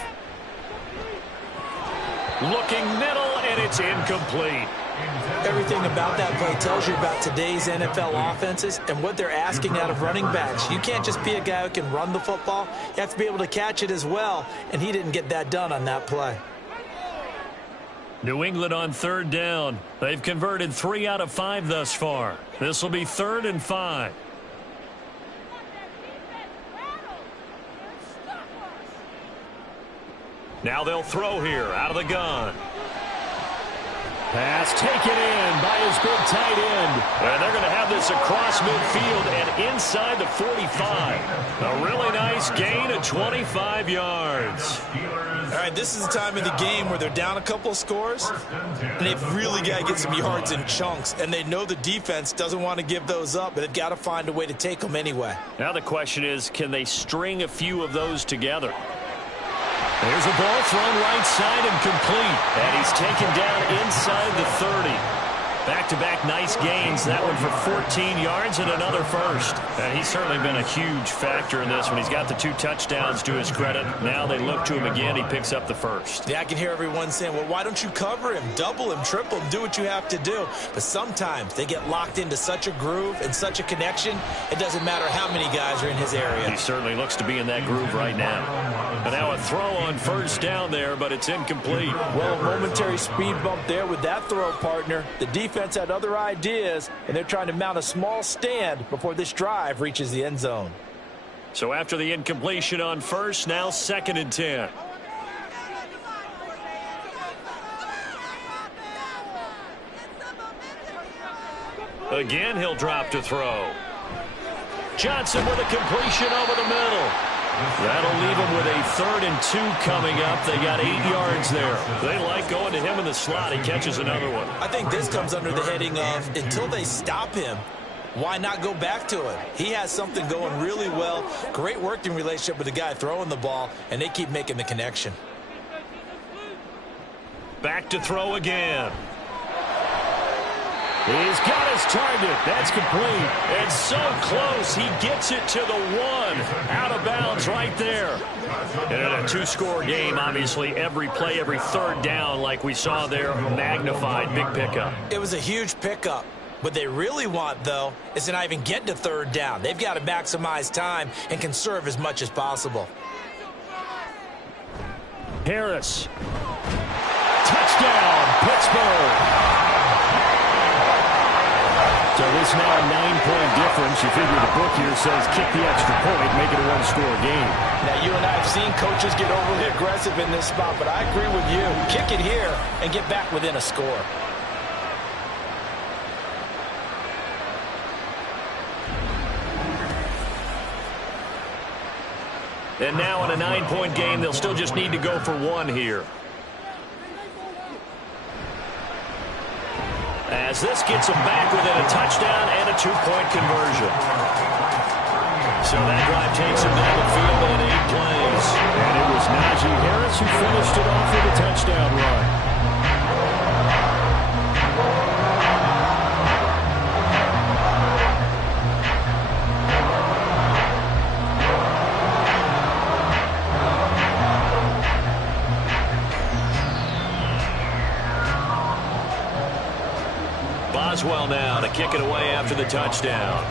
Looking middle, and it's incomplete. Everything about that play tells you about today's NFL offenses and what they're asking out of running backs. You can't just be a guy who can run the football. You have to be able to catch it as well, and he didn't get that done on that play. New England on 3rd down. They've converted 3 out of 5 thus far. This will be 3rd and 5. Now they'll throw here out of the gun. Pass taken in by his big tight end. And they're going to have this across midfield and inside the 45. A really nice gain of 25 yards. All right, this is the time of the game where they're down a couple of scores, and they've really got to get some yards in chunks, and they know the defense doesn't want to give those up, but they've got to find a way to take them anyway. Now the question is, can they string a few of those together? There's a ball thrown right side and complete. And he's taken down inside the 30. Back-to-back nice gains. That one for 14 yards and another first. He's certainly been a huge factor in this one. He's got the 2 touchdowns to his credit. Now they look to him again. He picks up the first. Yeah, I can hear everyone saying, well, why don't you cover him, double him, triple him, do what you have to do. But sometimes they get locked into such a groove and such a connection, it doesn't matter how many guys are in his area. He certainly looks to be in that groove right now. And now a throw on first down there, but it's incomplete. Well, a momentary speed bump there with that throw, partner. The defense had other ideas, and they're trying to mount a small stand before this drive reaches the end zone. So after the incompletion on first, now 2nd and 10. Again, he'll drop to throw. Johnson with a completion over the middle. That'll leave him with a 3rd and 2 coming up. They got 8 yards there. They like going to him in the slot. He catches another one. I think this comes under the heading of until they stop him, why not go back to it? He has something going really well. Great working relationship with the guy throwing the ball, and they keep making the connection. Back to throw again. He's got his target. That's complete. And so close. He gets it to the 1. Out of bounds right there. And in a 2-score game, obviously, every play, every 3rd down, like we saw there, magnified. Big pickup. It was a huge pickup. What they really want, though, is to not even get to 3rd down. They've got to maximize time and conserve as much as possible. Harris. Touchdown, Pittsburgh. So this now a 9-point difference. You figure the book here says kick the extra point, make it a 1-score game. Now, you and I have seen coaches get overly aggressive in this spot, but I agree with you. Kick it here and get back within a score. And now in a 9-point game, they'll still just need to go for 1 here. As this gets them back within a touchdown and a 2-point conversion. So that drive takes them down the field in 8 plays. And it was Najee Harris who finished it off with a touchdown run. Boswell now to kick it away after the touchdown.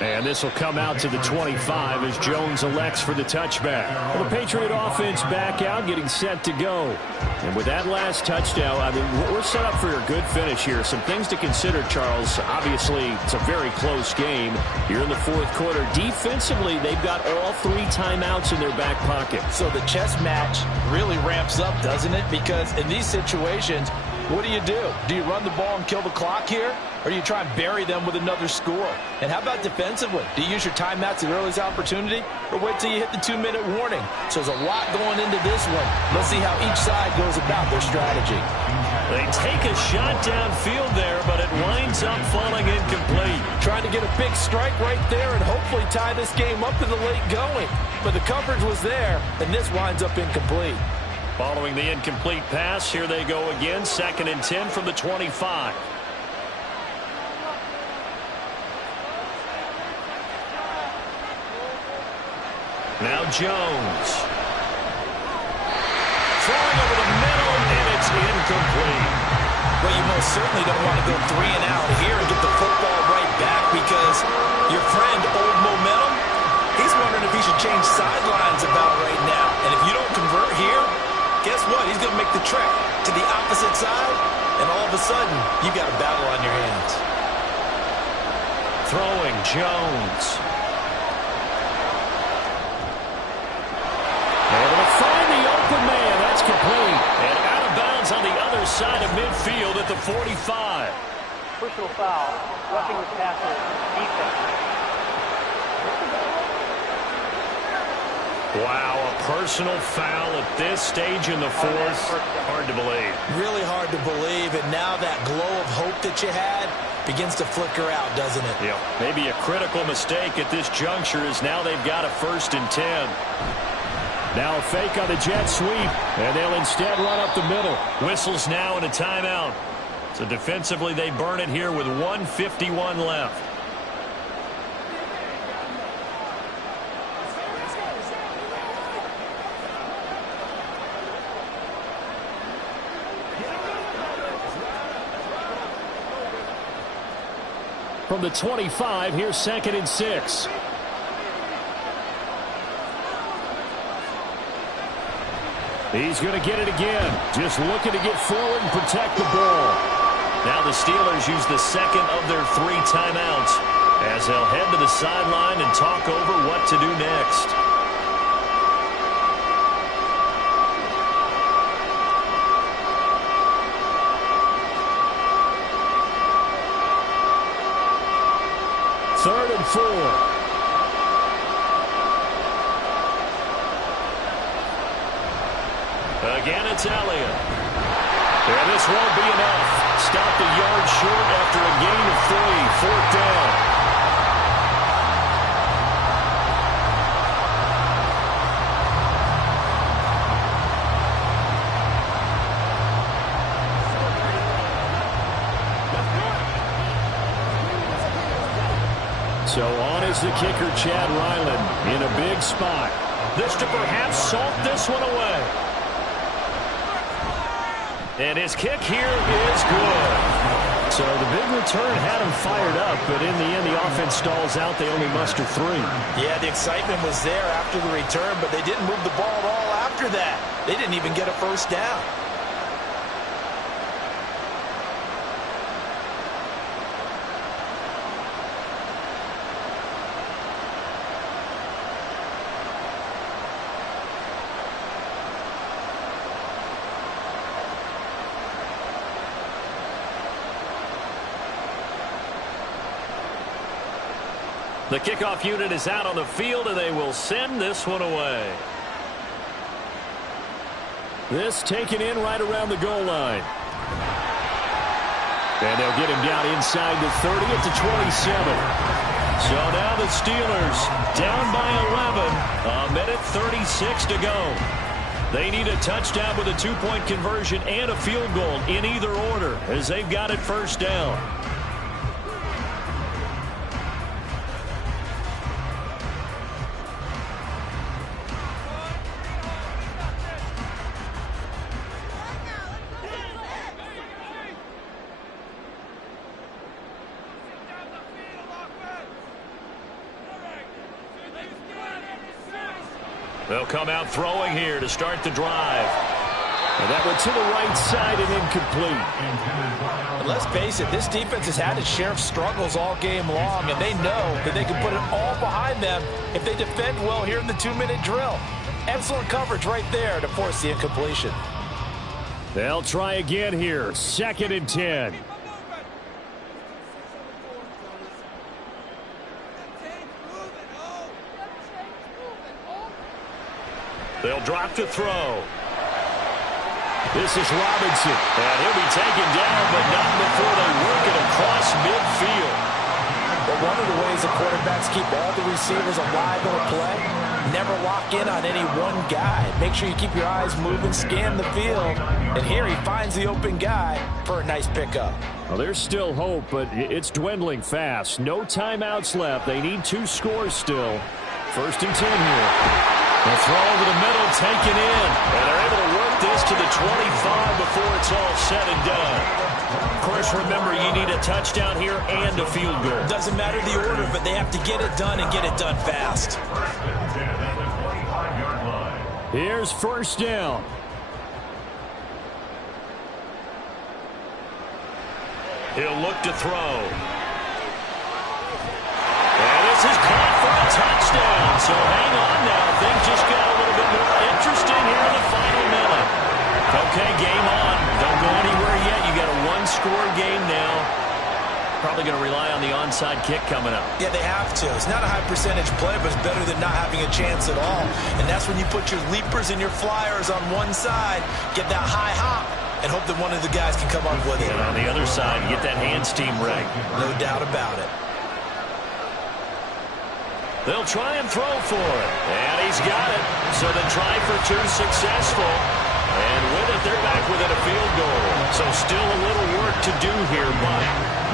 And this will come out to the 25 as Jones elects for the touchback. Well, the Patriot offense back out, getting set to go. And with that last touchdown, I mean, we're set up for a good finish here. Some things to consider, Charles. Obviously, it's a very close game. You're in the 4th quarter. Defensively, they've got all 3 timeouts in their back pocket. So the chess match really ramps up, doesn't it? Because in these situations, what do? Do you run the ball and kill the clock here? Or do you try and bury them with another score? And how about defensively? Do you use your timeouts at the earliest opportunity? Or wait till you hit the 2-minute warning? So there's a lot going into this one. Let's see how each side goes about their strategy. They take a shot downfield there, but it winds up falling incomplete. Trying to get a big strike right there and hopefully tie this game up to the late going. But the coverage was there, and this winds up incomplete. Following the incomplete pass, here they go again. 2nd and 10 from the 25. Now Jones. Throwing over the middle, and it's incomplete. Well, you most certainly don't want to go 3 and out here and get the football right back because your friend, Old Momentum, he's wondering if he should change sidelines about right now. And if you don't convert here, guess what? He's going to make the trek to the opposite side, and all of a sudden, you got a battle on your hands. Throwing Jones. Able to find the open man. That's complete. And out of bounds on the other side of midfield at the 45. Personal foul, roughing the passer, defense. Wow, a personal foul at this stage in the 4th. Hard to believe. Really hard to believe, and now that glow of hope that you had begins to flicker out, doesn't it? Yeah, maybe a critical mistake at this juncture is now they've got a 1st and 10. Now a fake on the jet sweep, and they'll instead run up the middle. Whistles now and a timeout. So defensively, they burn it here with 1:51 left. From the 25, here's 2nd and 6. He's going to get it again. Just looking to get forward and protect the ball. Now the Steelers use the second of their 3 timeouts as they'll head to the sideline and talk over what to do next. Third and 4. Again, it's Elliott. And this won't be enough. Stopped a yard short after a gain of 3. 4th down. So on is the kicker, Chad Ryland, in a big spot. This to perhaps salt this one away. And his kick here is good. So the big return had him fired up, but in the end, the offense stalls out. They only muster 3. Yeah, the excitement was there after the return, but they didn't move the ball at all after that. They didn't even get a first down. The kickoff unit is out on the field, and they will send this one away. This taken in right around the goal line. And they'll get him down inside the 30 at the 27. So now the Steelers down by 11. 1:36 to go. They need a touchdown with a 2-point conversion and a field goal in either order as they've got it first down. They'll come out throwing here to start the drive. And that went to the right side and incomplete. But let's face it, this defense has had its share of struggles all game long, and they know that they can put it all behind them if they defend well here in the 2-minute drill. Excellent coverage right there to force the incompletion. They'll try again here. 2nd and 10. They'll drop to throw. This is Robinson. And he'll be taken down, but not before they work it across midfield. But one of the ways the quarterbacks keep all the receivers alive in a play, never lock in on any one guy. Make sure you keep your eyes moving, scan the field. And here he finds the open guy for a nice pickup. Well, there's still hope, but it's dwindling fast. No timeouts left. They need 2 scores still. 1st and 10 here. The throw over the middle taken in. And they're able to work this to the 25 before it's all said and done. Of course, remember, you need a touchdown here and a field goal. Doesn't matter the order, but they have to get it done and get it done fast. Here's 1st down. He'll look to throw. And this is caught for a touchdown. So hang on now. Things just got a little bit more interesting here in the final minute. Okay, game on. Don't go anywhere yet. You got a 1-score game now. Probably going to rely on the onside kick coming up. Yeah, they have to. It's not a high percentage play, but it's better than not having a chance at all. And that's when you put your leapers and your flyers on one side, get that high hop, and hope that one of the guys can come up with it. And on the other side, get that hands team ready. No doubt about it. They'll try and throw for it. And he's got it. So the try for two successful. And with it, they're back within a field goal. So still a little work to do here, but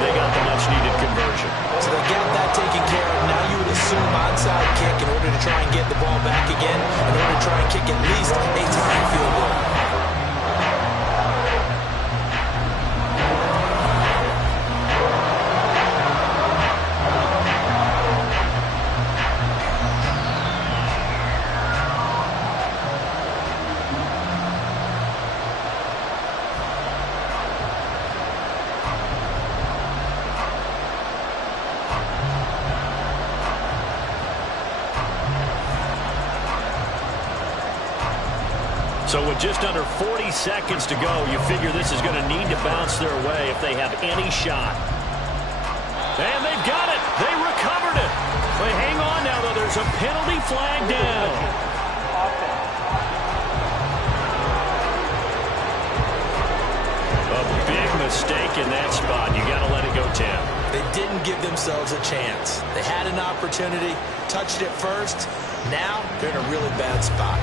they got the much-needed conversion. So they got that taken care of. Now you would assume onside kick in order to try and get the ball back again, in order to try and kick at least a tying field goal. So with just under 40 seconds to go, you figure this is going to need to bounce their way if they have any shot. And they've got it. They recovered it. But hang on now, though. There's a penalty flag down. A big mistake in that spot. You got to let it go, Tim. They didn't give themselves a chance. They had an opportunity, touched it first. Now they're in a really bad spot.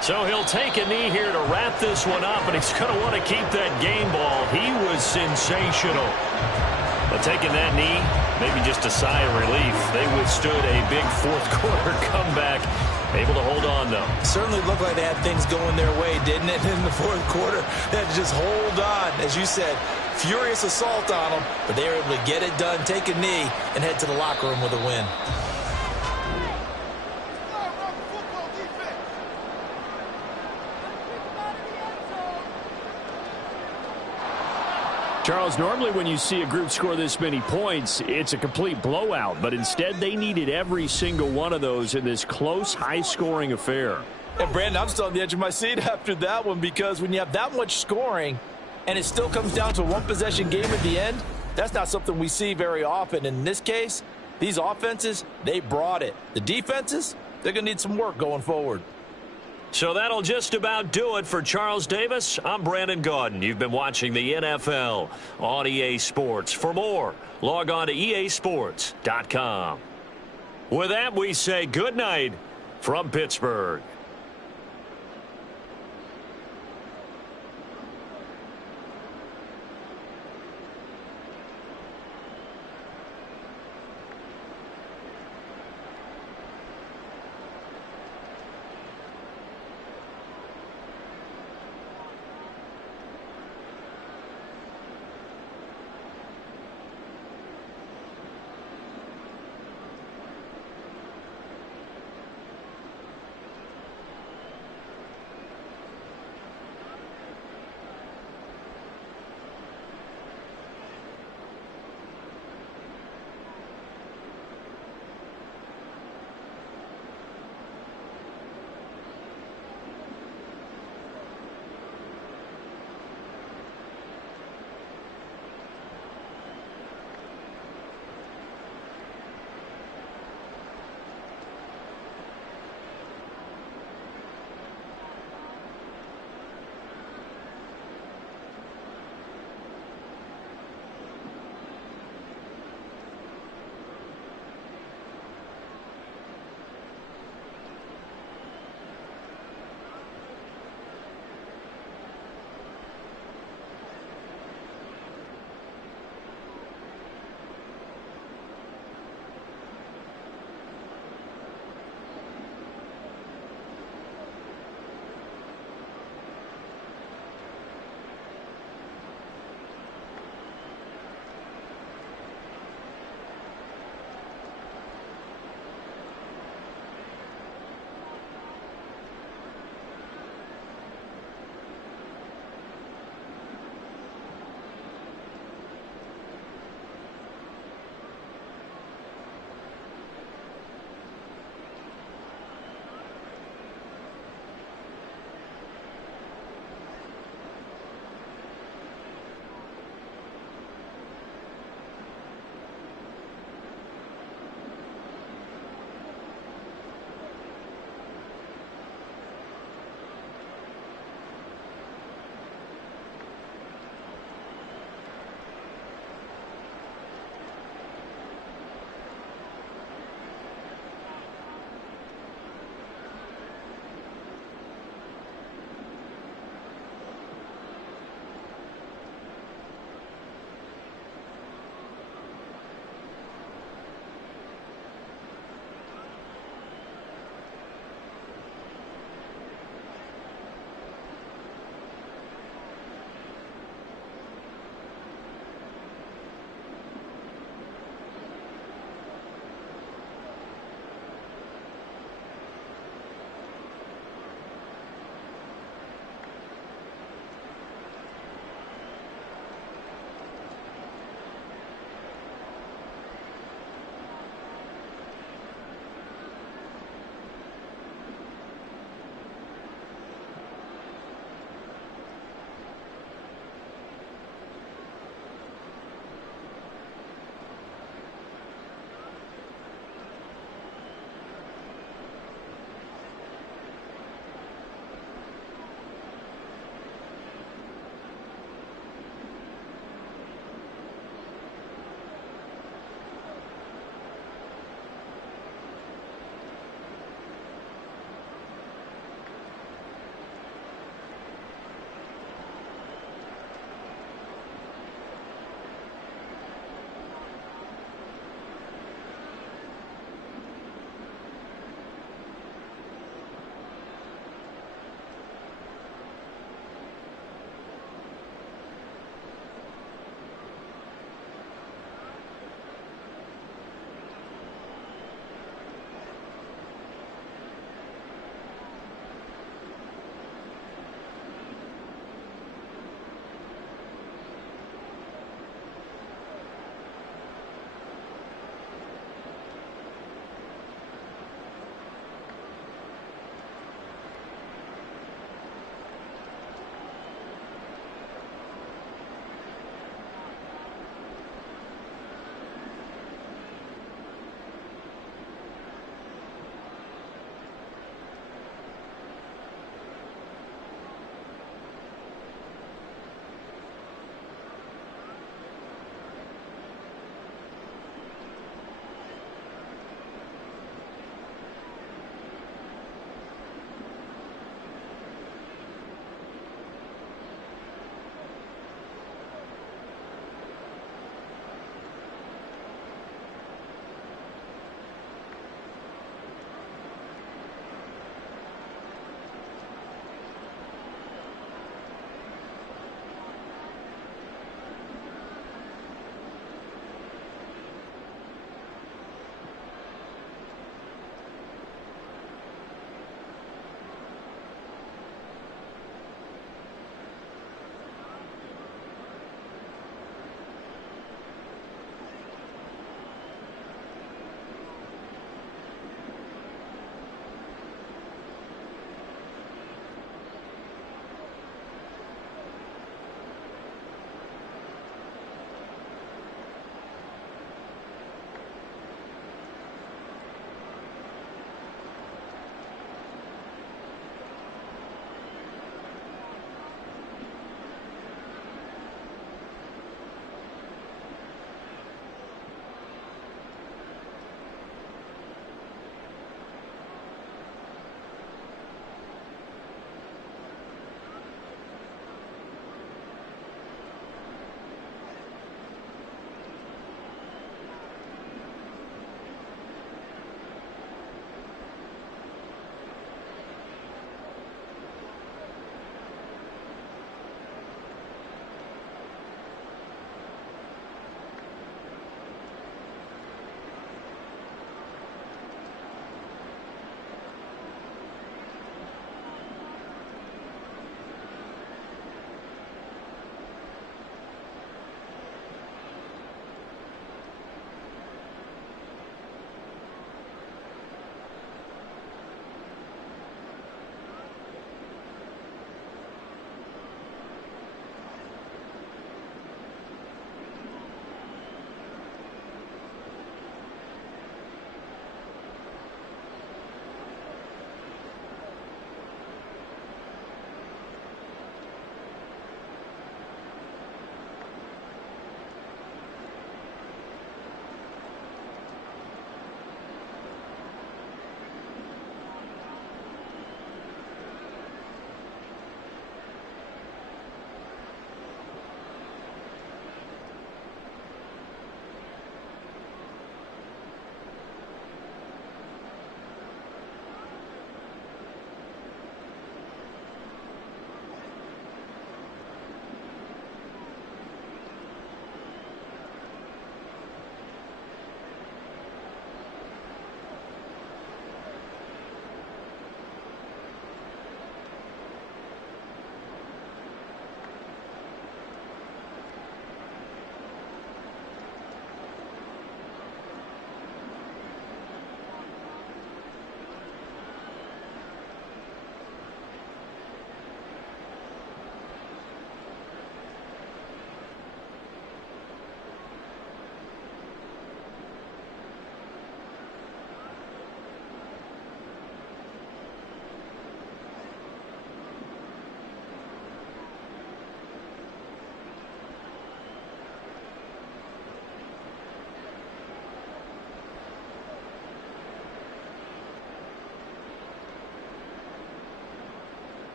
So he'll take a knee here to wrap this one up, and he's going to want to keep that game ball. He was sensational. But taking that knee, maybe just a sigh of relief. They withstood a big fourth-quarter comeback. Able to hold on, though. Certainly looked like they had things going their way, didn't it, in the fourth quarter? They had to just hold on. As you said, furious assault on them, but they were able to get it done, take a knee, and head to the locker room with a win. Charles, normally when you see a group score this many points, it's a complete blowout. But instead, they needed every single one of those in this close, high-scoring affair. And, Brandon, I'm still on the edge of my seat after that one, because when you have that much scoring and it still comes down to a one-possession game at the end, that's not something we see very often. In this case, these offenses, they brought it. The defenses, they're going to need some work going forward. So that'll just about do it for Charles Davis. I'm Brandon Gaudin. You've been watching the NFL on EA Sports. For more, log on to easports.com. With that, we say good night from Pittsburgh.